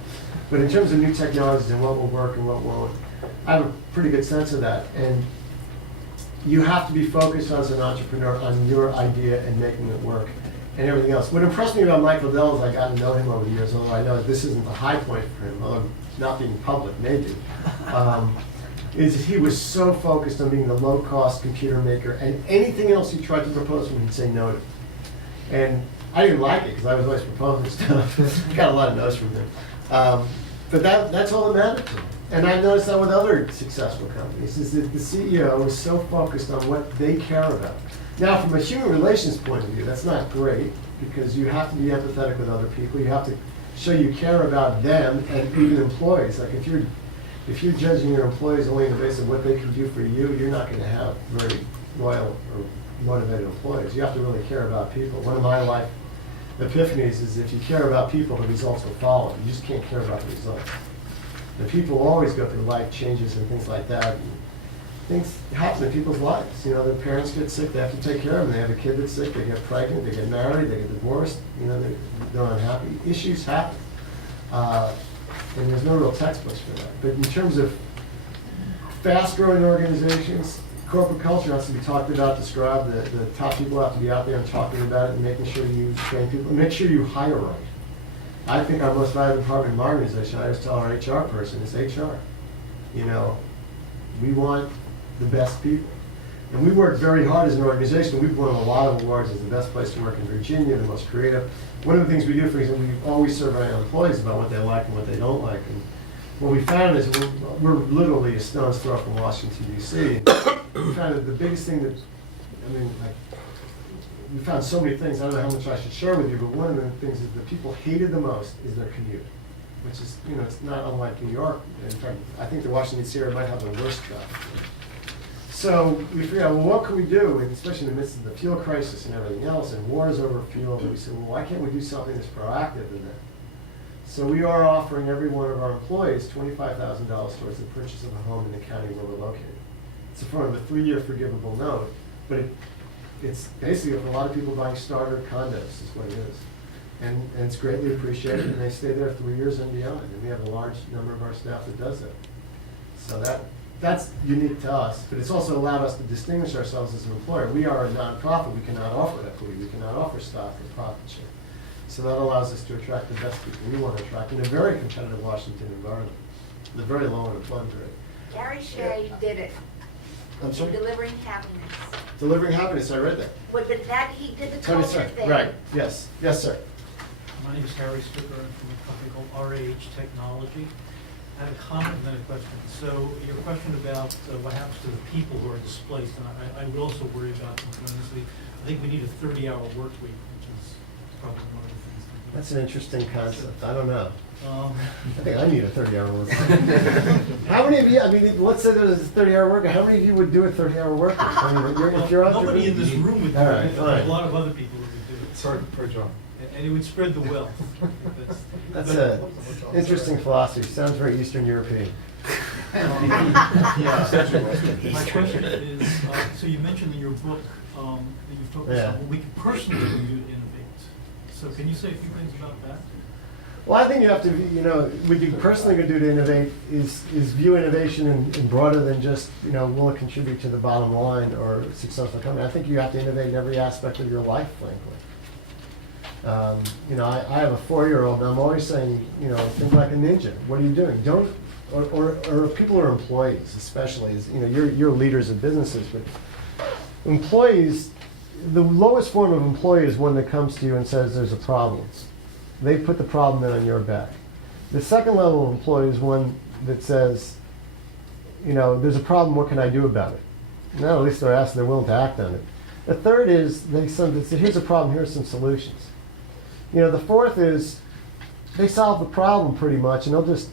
But in terms of new technologies and what will work and what won't, I have a pretty good sense of that. And you have to be focused as an entrepreneur on your idea and making it work and everything else. What impressed me about Michael Dell is I got to know him over the years, although I know this isn't the high point for him, although not being public maybe, is he was so focused on being the low-cost computer maker, and anything else he tried to propose to me, he'd say no to. And I didn't like it because I was always proposing stuff. Got a lot of no's from him. But that's all that matters. And I've noticed that with other successful companies, is that the CEO is so focused on what they care about. Now, from a human relations point of view, that's not great, because you have to be empathetic with other people. You have to show you care about them and even employees. Like if you're judging your employees only on the basis of what they can do for you, you're not going to have very loyal or motivated employees. You have to really care about people. One of my life epiphanies is if you care about people, the results will follow. You just can't care about the results. The people always go through life changes and things like that. And things happen in people's lives. Their parents get sick, they have to take care of them. They have a kid that's sick, they get pregnant, they get married, they get divorced, they're unhappy. Issues happen. And there's no real textbooks for that. But in terms of fast-growing organizations, corporate culture has to be talked about, described. The top people have to be out there and talking about it and making sure you train people. Make sure you hire right. I think our most valuable department in my organization, I always tell our HR person, is HR. We want the best people. And we work very hard as an organization. We've won a lot of awards as the best place to work in Virginia, the most creative. One of the things we do, for example, we always survey our employees about what they like and what they don't like. And what we found is we're literally a stone's throw from Washington, D.C. We found that the biggest thing that, we found so many things, I don't know how much I should share with you, but one of the things that the people hated the most is their commute, which is, it's not unlike New York. In fact, I think the Washington D.C. area might have the worst traffic. So we figured out, well, what can we do, and especially in the midst of the fuel crisis and everything else, and wars over fuel, and we said, well, why can't we do something that's proactive in that? So we are offering every one of our employees $25,000 towards the purchase of a home in the county where we're located. It's in front of a 3-year forgivable note, but it's basically for a lot of people buying starter condos is what it is. And it's greatly appreciated, and they stay there 3 years and beyond. And we have a large number of our staff that does that. So that's unique to us, but it's also allowed us to distinguish ourselves as an employer. We are a nonprofit. We cannot offer equity. We cannot offer stock or profit share. So that allows us to attract the best people we want to attract in a very competitive Washington environment, with a very low unemployment rate. Gary Shea did it. I'm sorry? Delivering happiness. Delivering happiness, I read that. But that, he did the Tony, culture sir. thing. Right, yes, yes, sir. My name is Harry Stucker. I'm from a company called RH Technology. I have a comment and then a question. So your question about what happens to the people who are displaced, and I would also worry about them tremendously. I think we need a 30-hour work week, which is probably one of the things. That's an interesting concept. I don't know. I I think I need a 30-hour work week. How many of you, I mean, let's say there's a 30-hour work week, how many of you would do a 30-hour work week? I mean, if you're nobody in this room would do All it. right, but fine. a lot of other people would do it. Per job. And it would spread the wealth. That's an interesting philosophy. Sounds very Eastern European. My question is, so you mentioned in your book that you focus on what we can personally do to innovate. So can you say a few things about that? Well, I think you have to, what you personally going to do to innovate is view innovation in broader than just, will it contribute to the bottom line or successful company. I think you have to innovate in every aspect of your life, frankly. I have a 4-year-old, and I'm always saying, think like a ninja. What are you doing? Don't, or people who are employees, especially, you're leaders of businesses, but employees, the lowest form of employee is one that comes to you and says there's a problem. They put the problem in on your back. The second level of employee is one that says, there's a problem, what can I do about it? Now, at least they're asked, they're willing to act on it. The third is, they say, here's a problem, here's some solutions. The fourth is, they solve the problem pretty much, and they'll just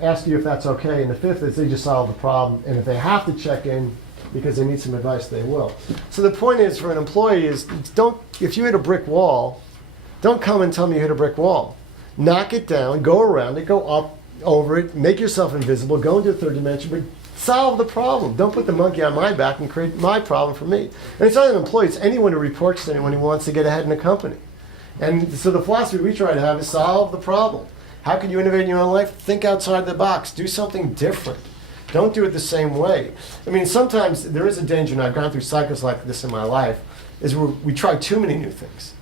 ask you if that's okay. And the fifth is, they just solve the problem, and if they have to check in because they need some advice, they will. So the point is, for an employee is, if you hit a brick wall, don't come and tell me you hit a brick wall. Knock it down, go around it, go up, over it, make yourself invisible, go into the third dimension, but solve the problem. Don't put the monkey on my back and create my problem for me. And it's not an employee, it's anyone who reports to anyone who wants to get ahead in a company. And so the philosophy we try to have is solve the problem. How can you innovate in your own life? Think outside the box. Do something different. Don't do it the same way. I mean, sometimes there is a danger, and I've gone through cycles like this in my life, is where we try too many new things.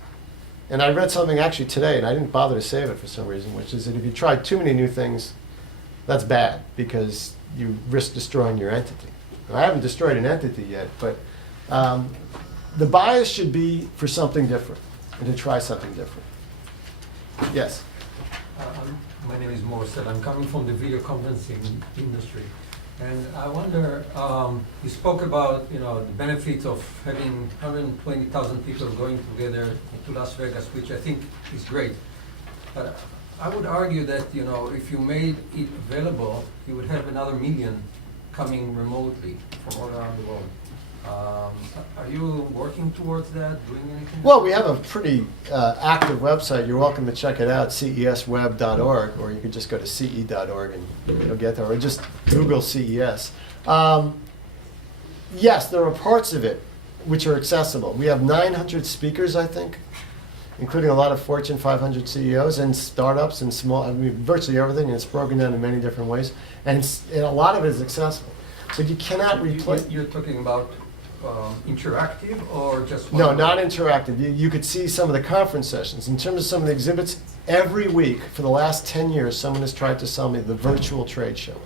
And I read something actually today, and I didn't bother to save it for some reason, which is that if you try too many new things, that's bad, because you risk destroying your entity. And I haven't destroyed an entity yet, but the bias should be for something different, and to try something different. Yes? My name is Morsel. I'm coming from the video conferencing industry. And I wonder, you spoke about, the benefits of having 120,000 people going together to Las Vegas, which I think is great. But I would argue that, if you made it available, you would have another million coming remotely from all around the world. Are you working towards that, doing anything? Well, we have a pretty active website. You're welcome to check it out, cesweb.org, or you could just go to ce.org and you'll get there, or just Google CES. Yes, there are parts of it which are accessible. We have 900 speakers, I think, including a lot of Fortune 500 CEOs and startups and small, virtually everything, and it's broken down in many different ways. And a lot of it is accessible. But you cannot replace... You're talking about interactive or just one? No, not interactive. You could see some of the conference sessions. In terms of some of the exhibits, every week for the last 10 years, someone has tried to sell me the virtual trade show.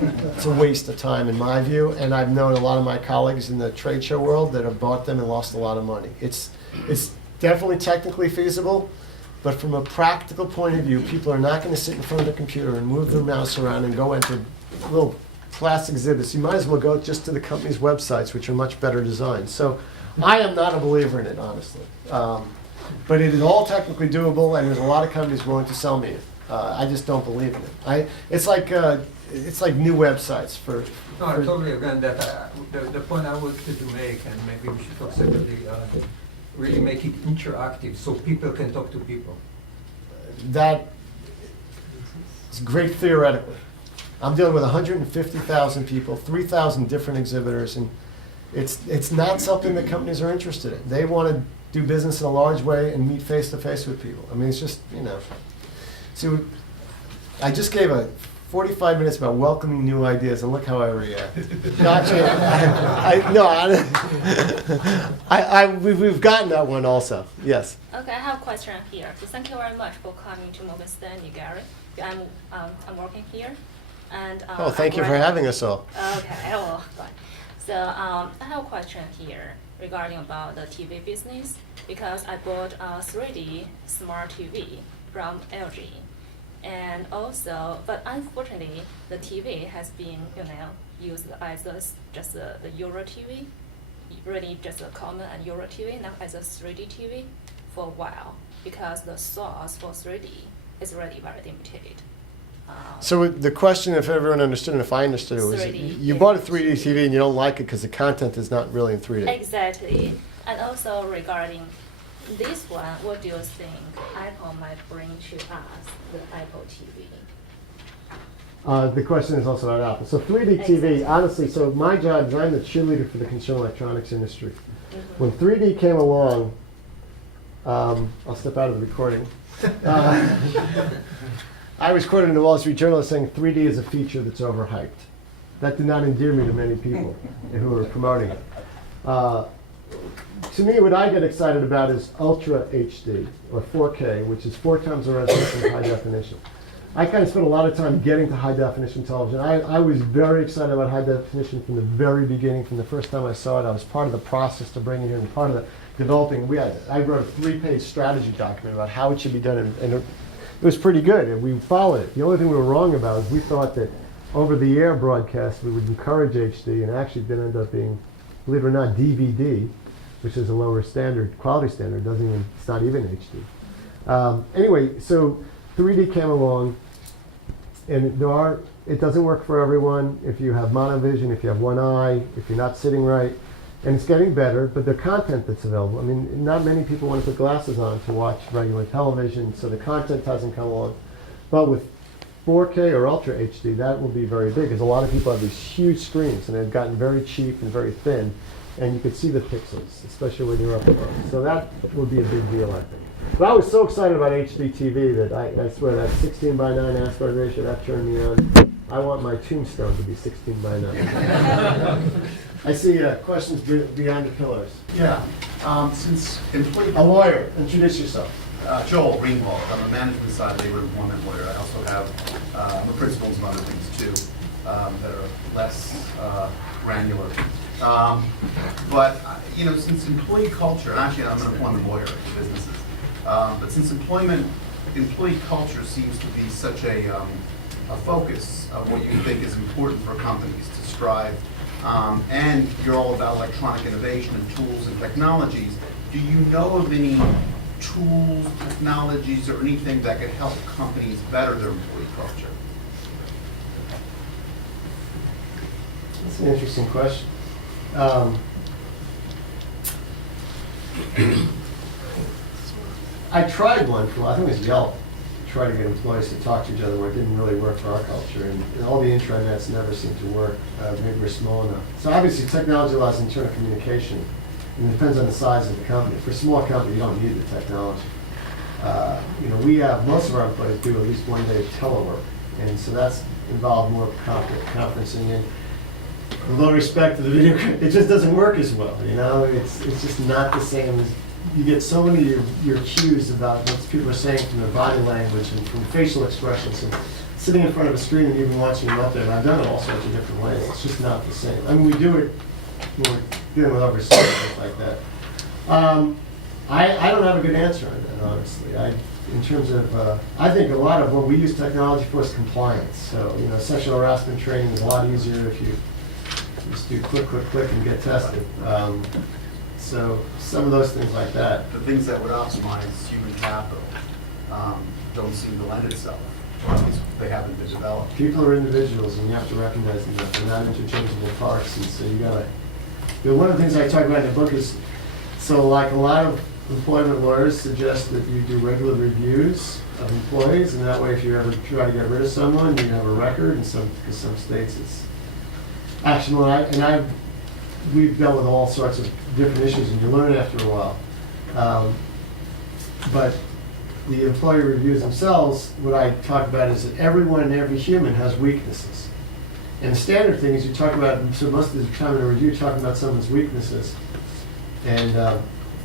It's a waste of time in my view, and I've known a lot of my colleagues in the trade show world that have bought them and lost a lot of money. It's definitely technically feasible, but from a practical point of view, people are not going to sit in front of the computer and move their mouse around and go enter little class exhibits. You might as well go just to the company's websites, which are much better designed. So I am not a believer in it, honestly. But it is all technically doable, and there's a lot of companies willing to sell me it. I just don't believe in it. It's like new websites for... No, I totally agree on that. The point I wanted to make, and maybe we should talk separately, really make it interactive so people can talk to people. That is great theoretically. I'm dealing with 150,000 people, 3,000 different exhibitors, and it's not something that companies are interested in. They want to do business in a large way and meet face to face with people. I mean, it's just, See, I just gave a 45 minutes about welcoming new ideas, and look how I react. No, actually, we've gotten that one also. Yes. Okay, I have a question here. So thank you very much for coming to Morgan Stanley, Gary. I'm working here. And, thank you for having us all. Okay, well, fine. So I have a question here regarding about the TV business, because I bought a 3D smart TV from LG. And also, but unfortunately, the TV has been, used as just the Euro TV, really just a common and Euro TV, not as a 3D TV for a while, because the source for 3D is really very limited. So the question, if everyone understood and if I understood it, was 3D, you bought a 3D TV and you don't like it because the content is not really in 3D. Exactly. And also regarding this one, what do you think Apple might bring to us, the Apple TV? The question is also about Apple. So 3D TV, Exactly. honestly, so my job is I'm the cheerleader for the consumer electronics industry. When 3D came along, I'll step out of the recording. I was quoted in the Wall Street Journal as saying 3D is a feature that's overhyped. That did not endear me to many people who were promoting it. To me, what I get excited about is Ultra HD, or 4K, which is 4 times the resolution of high definition. I kind of spent a lot of time getting to high definition television. I was very excited about high definition from the very beginning, from the first time I saw it. I was part of the process to bring it here and part of the developing. I wrote a 3-page strategy document about how it should be done, and it was pretty good, and we followed it. The only thing we were wrong about is we thought that over-the-air broadcast we would encourage HD, and actually did end up being, believe it or not, DVD, which is a lower standard, quality standard. It's not even HD. Anyway, so 3D came along, and it doesn't work for everyone. If you have monovision, if you have one eye, if you're not sitting right, and it's getting better, but the content that's available, I mean, not many people want to put glasses on to watch regular television, so the content hasn't come along. But with 4K or Ultra HD, that will be very big, because a lot of people have these huge screens, and they've gotten very cheap and very thin, and you can see the pixels, especially when you're up close. So that will be a big deal, I think. But I was so excited about HD TV that I swear that 16:9 aspect ratio, that turned me on. I want my tombstone to be 16:9. I see questions beyond the pillars. Yeah, since employee... A lawyer, introduce yourself. Joel Greenwald, I'm a management side labor employment lawyer. I also have, I'm a principal in some other things too, that are less granular. Since employee culture, and actually I'm an employment lawyer for businesses, but since employee culture seems to be such a focus of what you think is important for companies to strive, and you're all about electronic innovation and tools and technologies, do you know of any tools, technologies, or anything that could help companies better their employee culture? That's an interesting question. I tried one for, I think it was Yelp, to try to get employees to talk to each other, where it didn't really work for our culture, and all the intranets never seemed to work. Maybe we're small enough. So obviously technology allows internal communication, and it depends on the size of the company. For a small company, you don't need the technology. We have, most of our employees do at least one day of telework, and so that's involved more conferencing, and with all respect to the video, it just doesn't work as well. It's just not the same as, you get so many of your cues about what people are saying from their body language and from facial expressions, and sitting in front of a screen and even watching them up there, and I've done it all sorts of different ways. It's just not the same. I mean, we do it when we're dealing with overseas and things like that. I don't have a good answer on that, honestly. In terms of, I think a lot of what we use technology for is compliance. So, sexual harassment training is a lot easier if you just do click, click, click and get tested. So some of those things like that. The things that would optimize human capital don't seem to lend itself. Or at least they haven't been developed. People are individuals, and you have to recognize them that they're not interchangeable parts, and so you gotta. One of the things I talk about in the book is, so like a lot of employment lawyers suggest that you do regular reviews of employees, and that way if you ever try to get rid of someone, you have a record, and because some states it's actionable. We've dealt with all sorts of different issues, and you learn after a while. But the employee reviews themselves, what I talk about is that everyone and every human has weaknesses. And the standard thing is you talk about, so most of the time in a review, you're talking about someone's weaknesses. And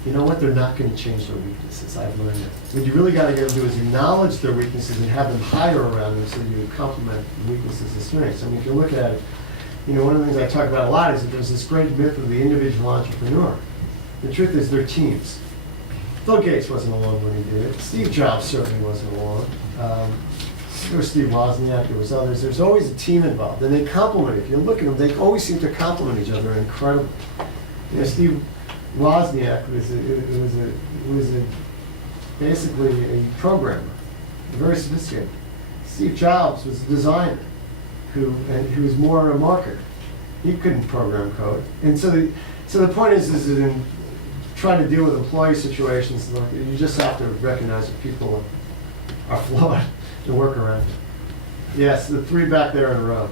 you know what? They're not going to change their weaknesses. I've learned it. What you really got to get them to do is acknowledge their weaknesses and have them hire around them so you complement the weaknesses and strengths. I mean, if you look at it, one of the things I talk about a lot is that there's this great myth of the individual entrepreneur. The truth is they're teams. Bill Gates wasn't alone when he did it. Steve Jobs certainly wasn't alone. there was Steve Wozniak, there was others. There's always a team involved, and they complement. If you look at them, they always seem to complement each other incredibly. You know, Steve Wozniak was basically a programmer, very sophisticated. Steve Jobs was a designer who was more a marketer. He couldn't program code, and so the point is that in trying to deal with employee situations, like, you just have to recognize that people are flawed and work around it. Yes, the three back there in a row.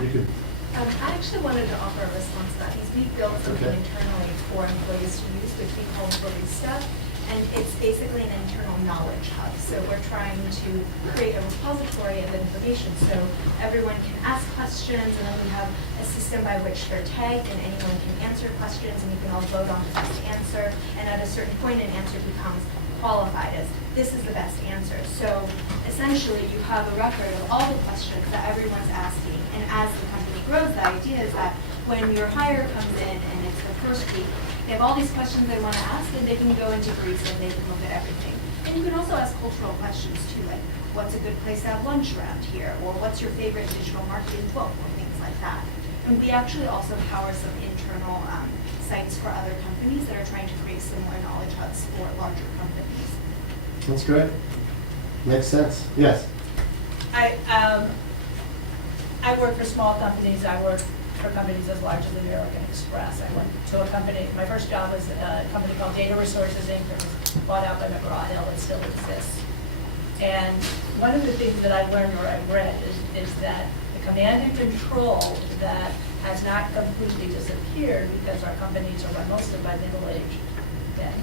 You could. I actually wanted to offer a response to that because we built something Okay. internally for employees to use, which we call Barista. And it's basically an internal knowledge hub. So we're trying to create a repository of information so everyone can ask questions, and then we have a system by which they're tagged and anyone can answer questions, and you can all vote on the best answer. And at a certain point, an answer becomes qualified as this is the best answer. So essentially, you have a record of all the questions that everyone's asking. And as the company grows, the idea is that when your hire comes in and it's the first week, they have all these questions they want to ask, and they can go into briefs and they can look at everything. And you can also ask cultural questions too, like what's a good place to have lunch around here, or what's your favorite digital marketing book, or things like that. And we actually also power some internal sites for other companies that are trying to create similar knowledge hubs for larger companies. That's great. Makes sense. Yes. I work for small companies. I work for companies as large as American Express. I went to a company, my first job was a company called Data Resources Inc. It was bought out by McGraw-Hill. It still exists. And one of the things that I learned or I read is that the command and control that has not completely disappeared because our companies are run mostly by middle-aged men.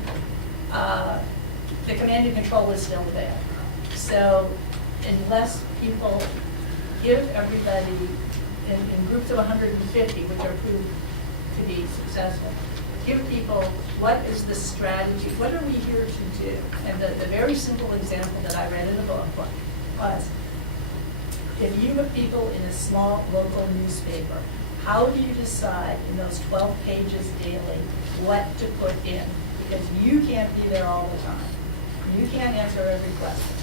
The command and control is still there. So unless people give everybody in groups of 150, which are proved to be successful, give people what is the strategy, what are we here to do? And the very simple example that I read in the book was, if you have people in a small local newspaper, how do you decide in those 12 pages daily what to put in? Because you can't be there all the time. You can't answer every question.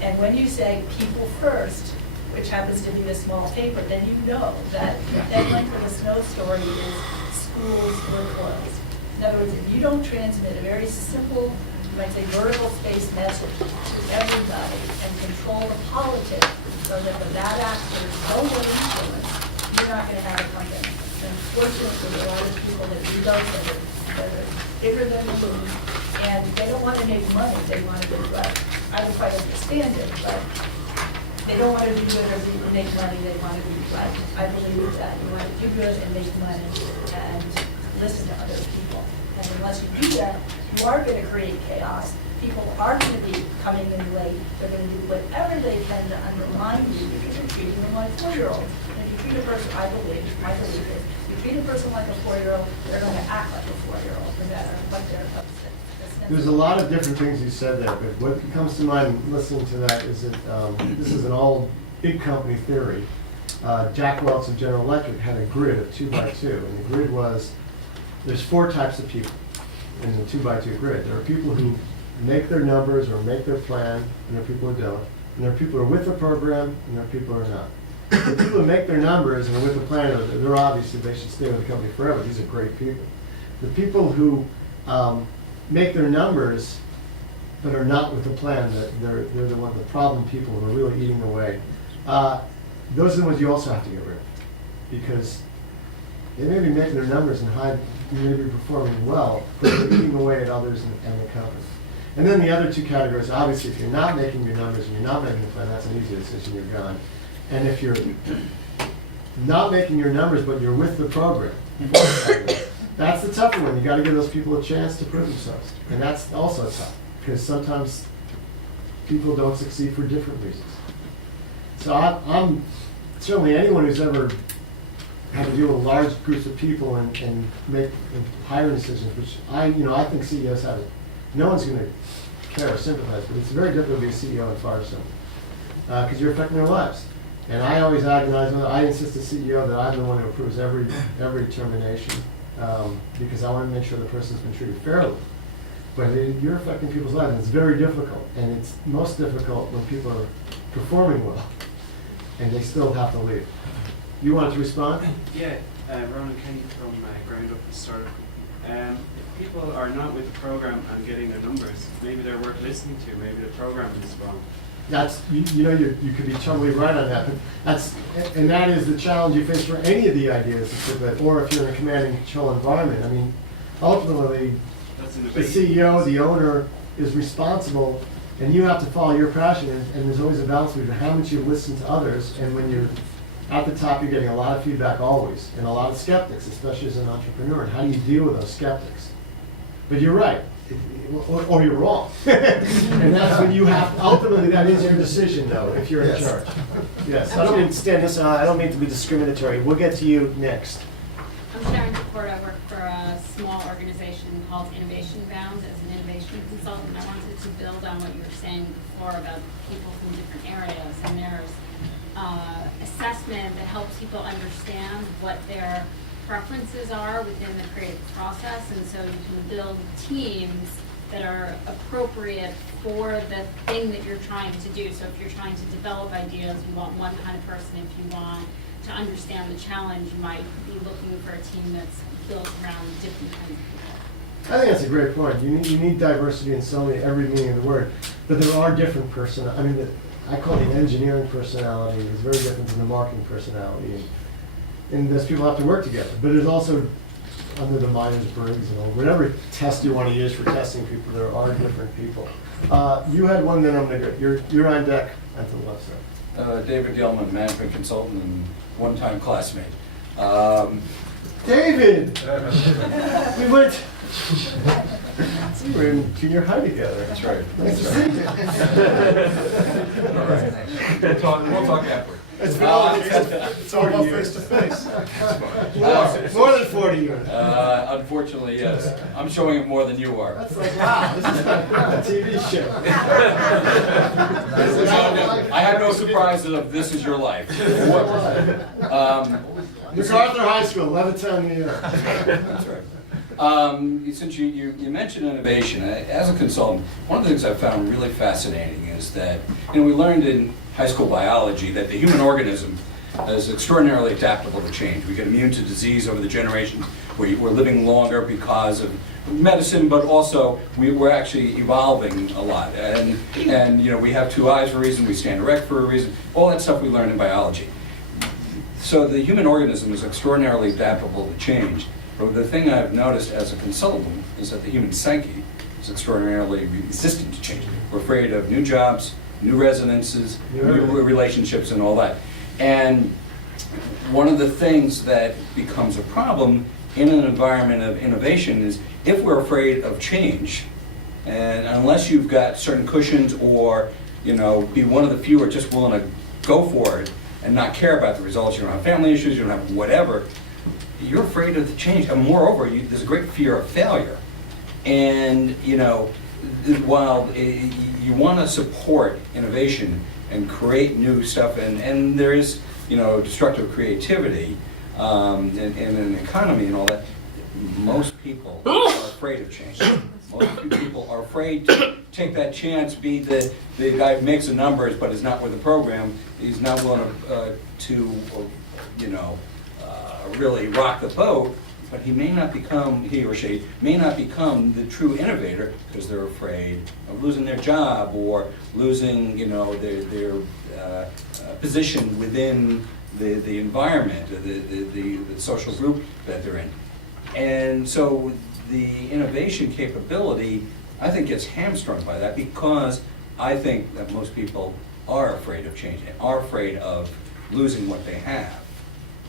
And when you say people first, which happens to be a small paper, then you know that the deadline for the snow story is schools were closed. In other words, if you don't transmit a very simple, you might say vertical space message to everybody and control the politics so that the bad actors don't get influence, you're not going to have a company. Unfortunately, a lot of people that do those that are bigger than the moon, and they don't want to make money, they want to do right. I would quite understand it, but they don't want to do good or make money, they want to do right. I believe that you want to do good and make money and listen to other people. And unless you do that, you are going to create chaos. People are going to be coming in late. They're going to do whatever they can to undermine you because you're treating them like 4-year-olds. And if you treat a person, my belief is, if you treat a person like a 4-year-old, they're going to act like a 4-year-old, no matter what they're upset. There's a lot of different things you said there, but what comes to mind listening to that is that this is an old big company theory. Jack Welch of General Electric had a grid of 2x2, and the grid was, there's 4 types of people in the 2x2 grid. There are people who make their numbers or make their plan, and there are people who don't. And there are people who are with the program, and there are people who are not. The people who make their numbers and are with the plan, they're obviously, they should stay with the company forever. These are great people. The people who make their numbers but are not with the plan, that they're the problem people who are really eating away. Those are the ones you also have to get rid of, because they may be making their numbers and may be performing well, but they're eating away at others and the company. And then the other 2 categories, obviously, if you're not making your numbers and you're not making the plan, that's an easy decision, you're gone. And if you're not making your numbers but you're with the program, that's the tougher one. You got to give those people a chance to prove themselves, and that's also tough because sometimes people don't succeed for different reasons. So I'm certainly anyone who's ever had to deal with large groups of people and make hiring decisions, which I think CEOs have it. No one's going to care or sympathize, but it's very difficult to be a CEO and fire someone because you're affecting their lives. And I always agonize. I insist as CEO that I'm the one who approves every termination. Because I want to make sure the person's been treated fairly. but you're affecting people's lives, and it's very difficult. And it's most difficult when people are performing well, and they still have to leave. You wanted to respond? Yeah, Ronan Kenny from Ground Up and Startup. If people are not with the program and getting their numbers, maybe they're worth listening to, maybe the program is wrong. That's, you could be totally right on that, but that is the challenge you face for any of the ideas, or if you're in a command and control environment. I mean, ultimately, the CEO, the owner, is responsible, and you have to follow your passion, and there's always a balance between how much you listen to others, and when you're at the top, you're getting a lot of feedback always, and a lot of skeptics, especially as an entrepreneur, and how do you deal with those skeptics? But you're right, or you're wrong. And that's when you have, ultimately, that is your decision, though, if you're in charge. Yes. I don't mean to stand this, I don't mean to be discriminatory. We'll get to you next. I'm Sharon Support. I work for a small organization called Innovation Bound as an innovation consultant. I wanted to build on what you were saying before about people from different areas, and there's assessment that helps people understand what their preferences are within the creative process, and so you can build teams that are appropriate for the thing that you're trying to do. So if you're trying to develop ideas, you want one kind of person. If you want to understand the challenge, you might be looking for a team that's built around different kinds of people. I think that's a great point. You need diversity in so many, every meaning of the word, but there are different I call the engineering personality is very different than the marketing personality, and those people have to work together. But there's also, under the Myers-Briggs and whatever test you want to use for testing people, there are different people. You had one, then I'm going to go. You're on deck and to the left side. David Gilman, management consultant and one-time classmate. David! We went. We were in junior high together. That's right. Nice to see you. All right. We'll talk after. It's all face to face. More than 40 years. Unfortunately, yes. I'm showing it more than you are. That's like, wow, this is like a TV show. I have no surprises of this is your life. MacArthur High School, Levittown, New York. That's right. Since you mentioned innovation, as a consultant, one of the things I found really fascinating is that we learned in high school biology that the human organism is extraordinarily adaptable to change. We get immune to disease over the generations. We're living longer because of medicine, but also we're actually evolving a lot. And we have two eyes for a reason, we stand erect for a reason, all that stuff we learned in biology. So the human organism is extraordinarily adaptable to change. But the thing I've noticed as a consultant is that the human psyche is extraordinarily resistant to change. We're afraid of new jobs, new residences, new relationships, and all that. And one of the things that becomes a problem in an environment of innovation is if we're afraid of change, and unless you've got certain cushions or be one of the few who are just willing to go for it and not care about the results, you don't have family issues, you don't have whatever, you're afraid of the change. And moreover, there's a great fear of failure. And while you want to support innovation and create new stuff, and there is destructive creativity in an economy and all that, most people are afraid of change. Most people are afraid to take that chance, be the guy who makes the numbers but is not with the program. He's not willing to really rock the boat, but he or she may not become the true innovator because they're afraid of losing their job or losing their position within the environment, the social group that they're in. And so the innovation capability, I think, gets hamstrung by that because I think that most people are afraid of change, are afraid of losing what they have.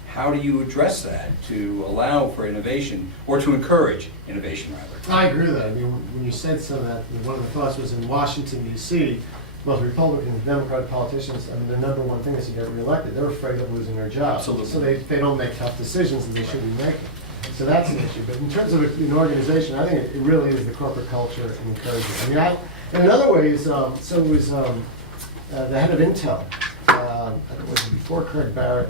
How do you address that to allow for innovation, or to encourage innovation, rather? I agree with that. I mean, when you said some of that, one of the thoughts was in Washington, D.C., both Republican and Democratic politicians, their number one thing is to get reelected. They're afraid of losing their job. Absolutely. So they don't make tough decisions that they should be making. So that's an issue. But in terms of an organization, I think it really is the corporate culture and encouragement. In another way, so it was the head of Intel, I think it was before Craig Barrett.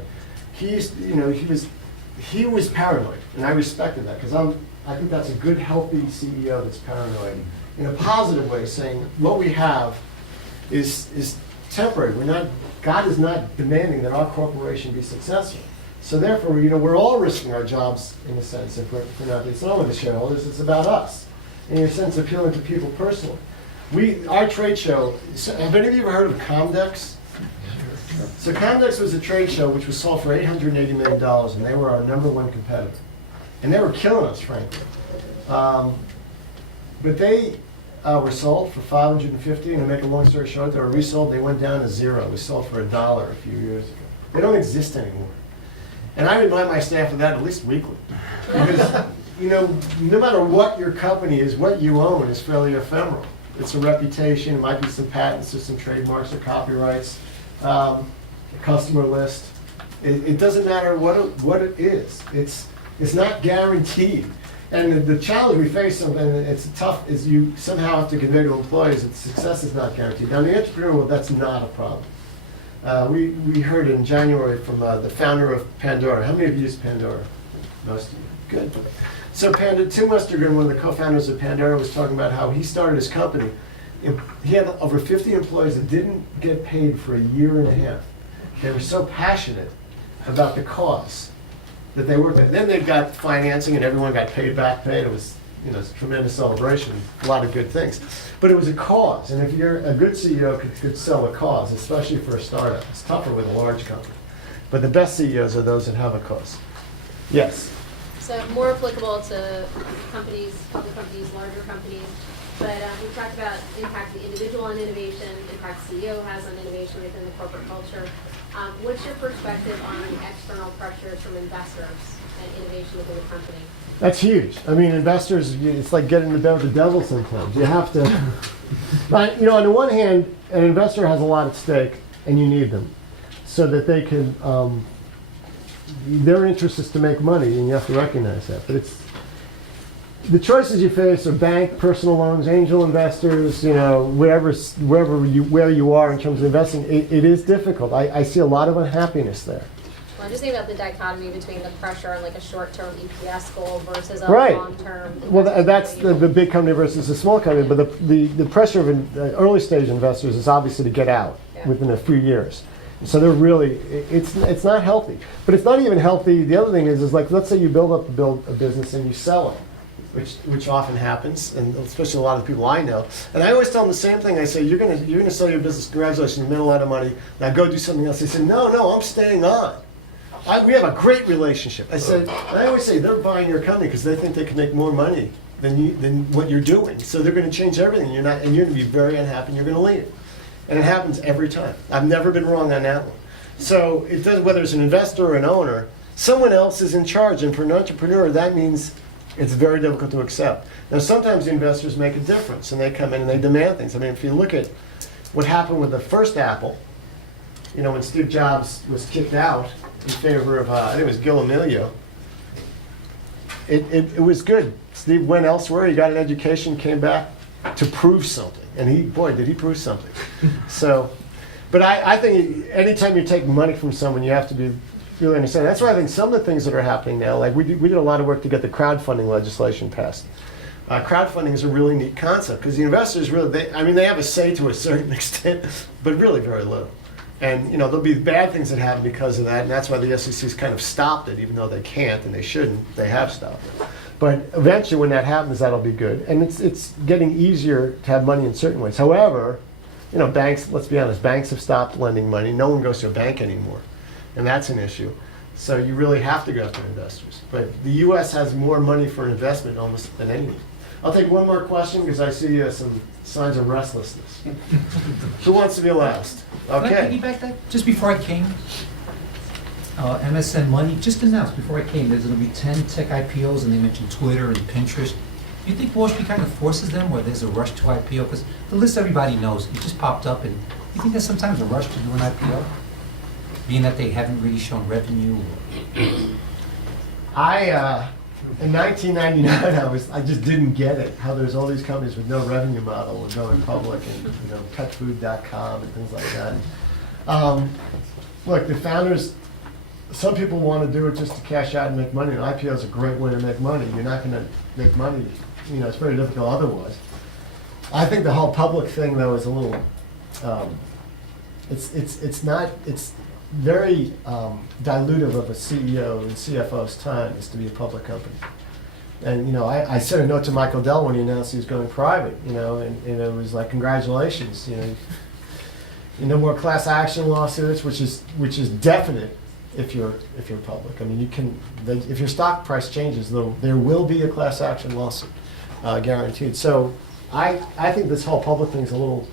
He was paranoid, and I respected that because I think that's a good, healthy CEO that's paranoid in a positive way, saying what we have is temporary. God is not demanding that our corporation be successful. So therefore, we're all risking our jobs in a sense. If we're not, it's not only the shareholders, it's about us. In a sense, appealing to people personally. Our trade show, have any of you ever heard of Comdex? So Comdex was a trade show which was sold for $880 million, and they were our #1 competitor. And they were killing us, frankly. But they were sold for $550, and to make a long story short, they were resold. They went down to $0. We sold for $1 a few years ago. They don't exist anymore. And I remind my staff of that at least weekly. Because, no matter what your company is, what you own is fairly ephemeral. It's a reputation, it might be some patents or some trademarks or copyrights, a customer list. It doesn't matter what it is. It's not guaranteed. And the challenge we face, and it's tough, is you somehow have to convey to employees that success is not guaranteed. Now, in the entrepreneur world, that's not a problem. We heard in January from the founder of Pandora. How many of you use Pandora? Most of you. Good. So Tim Westergren, one of the co-founders of Pandora, was talking about how he started his company. He had over 50 employees that didn't get paid for a year and a half. They were so passionate about the cause that they worked at. Then they got financing and everyone got paid back pay. It was it's a tremendous celebration, a lot of good things. But it was a cause, and if you're a good CEO could sell a cause, especially for a startup. It's tougher with a large company. But the best CEOs are those that have a cause. Yes? So more applicable to companies, public companies, larger companies. But we talked about impact the individual on innovation, impact CEO has on innovation within the corporate culture. What's your perspective on external pressures from investors and innovation within the company? That's huge. I mean, investors, it's like getting to bed with the devil sometimes. You have to, on the one hand, an investor has a lot at stake, and you need them so that they can, their interest is to make money, and you have to recognize that. But the choices you face are bank, personal loans, angel investors, where you are in terms of investing. It is difficult. I see a lot of unhappiness there. Well, I'm just thinking about the dichotomy between the pressure on like a short-term EPS goal versus a Right. long-term. Well, that's the big company versus the small company. But the pressure of early-stage investors is obviously to get out within a few years. So they're really, it's not healthy. But it's not even healthy. The other thing is like, let's say you build a business and you sell it, which often happens, and especially a lot of the people I know. And I always tell them the same thing. I say, you're gonna sell your business. Congratulations, you made a lot of money. Now go do something else. They say, no, I'm staying on. We have a great relationship. I always say they're buying your company because they think they can make more money than what you're doing. So they're going to change everything. You're going to be very unhappy. And you're going to leave. And it happens every time. I've never been wrong on that one. So it does, whether it's an investor or an owner, someone else is in charge. And for an entrepreneur, that means it's very difficult to accept. Now, sometimes the investors make a difference, and they come in and they demand things. I mean, if you look at what happened with the first Apple, when Steve Jobs was kicked out in favor of, I think it was Gil Amelio, it was good. Steve went elsewhere, he got an education, came back to prove something. And did he prove something. So, but I think anytime you take money from someone, you have to really understand. That's why I think some of the things that are happening now, like we did a lot of work to get the crowdfunding legislation passed. Crowdfunding is a really neat concept because the investors really, they have a say to a certain extent, but really very little. And there'll be bad things that happen because of that, and that's why the SEC's kind of stopped it, even though they can't and they shouldn't. They have stopped it. But eventually, when that happens, that'll be good. And it's getting easier to have money in certain ways. However, banks. Let's be honest, banks have stopped lending money. No one goes to a bank anymore, and that's an issue. So you really have to go after investors. But the U.S. has more money for investment almost than anyone. I'll take one more question because I see some signs of restlessness. Who wants to be last? Okay. Can I piggyback that? Just before I came, MSN Money just announced before I came there's going to be 10 tech IPOs, and they mentioned Twitter and Pinterest. Do you think Wall Street kind of forces them, or there's a rush to IPO? Because the list everybody knows, it just popped up, and you think there's sometimes a rush to do an IPO, being that they haven't really shown revenue? In 1999, I just didn't get it, how there's all these companies with no revenue model and going public, and petfood.com and things like that. Look, the founders, some people want to do it just to cash out and make money. An IPO is a great way to make money. You're not going to make money, it's very difficult otherwise. I think the whole public thing, though, is a little, it's very dilutive of a CEO and CFO's time is to be a public company. And, you know, I sent a note to Michael Dell when he announced he was going private, you know, and it was like, congratulations, you know. No more class action lawsuits, which is definite if you're public. I mean, you can, if your stock price changes, there will be a class action lawsuit, guaranteed. So I think this whole public thing is a little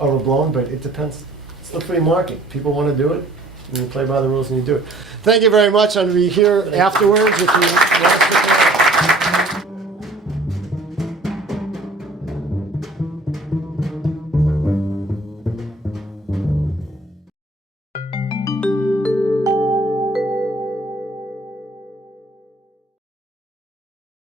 overblown, but it depends. It's the free market. People want to do it, and you play by the rules and you do it. Thank you very much. I'll be here afterwards if you want to stick around.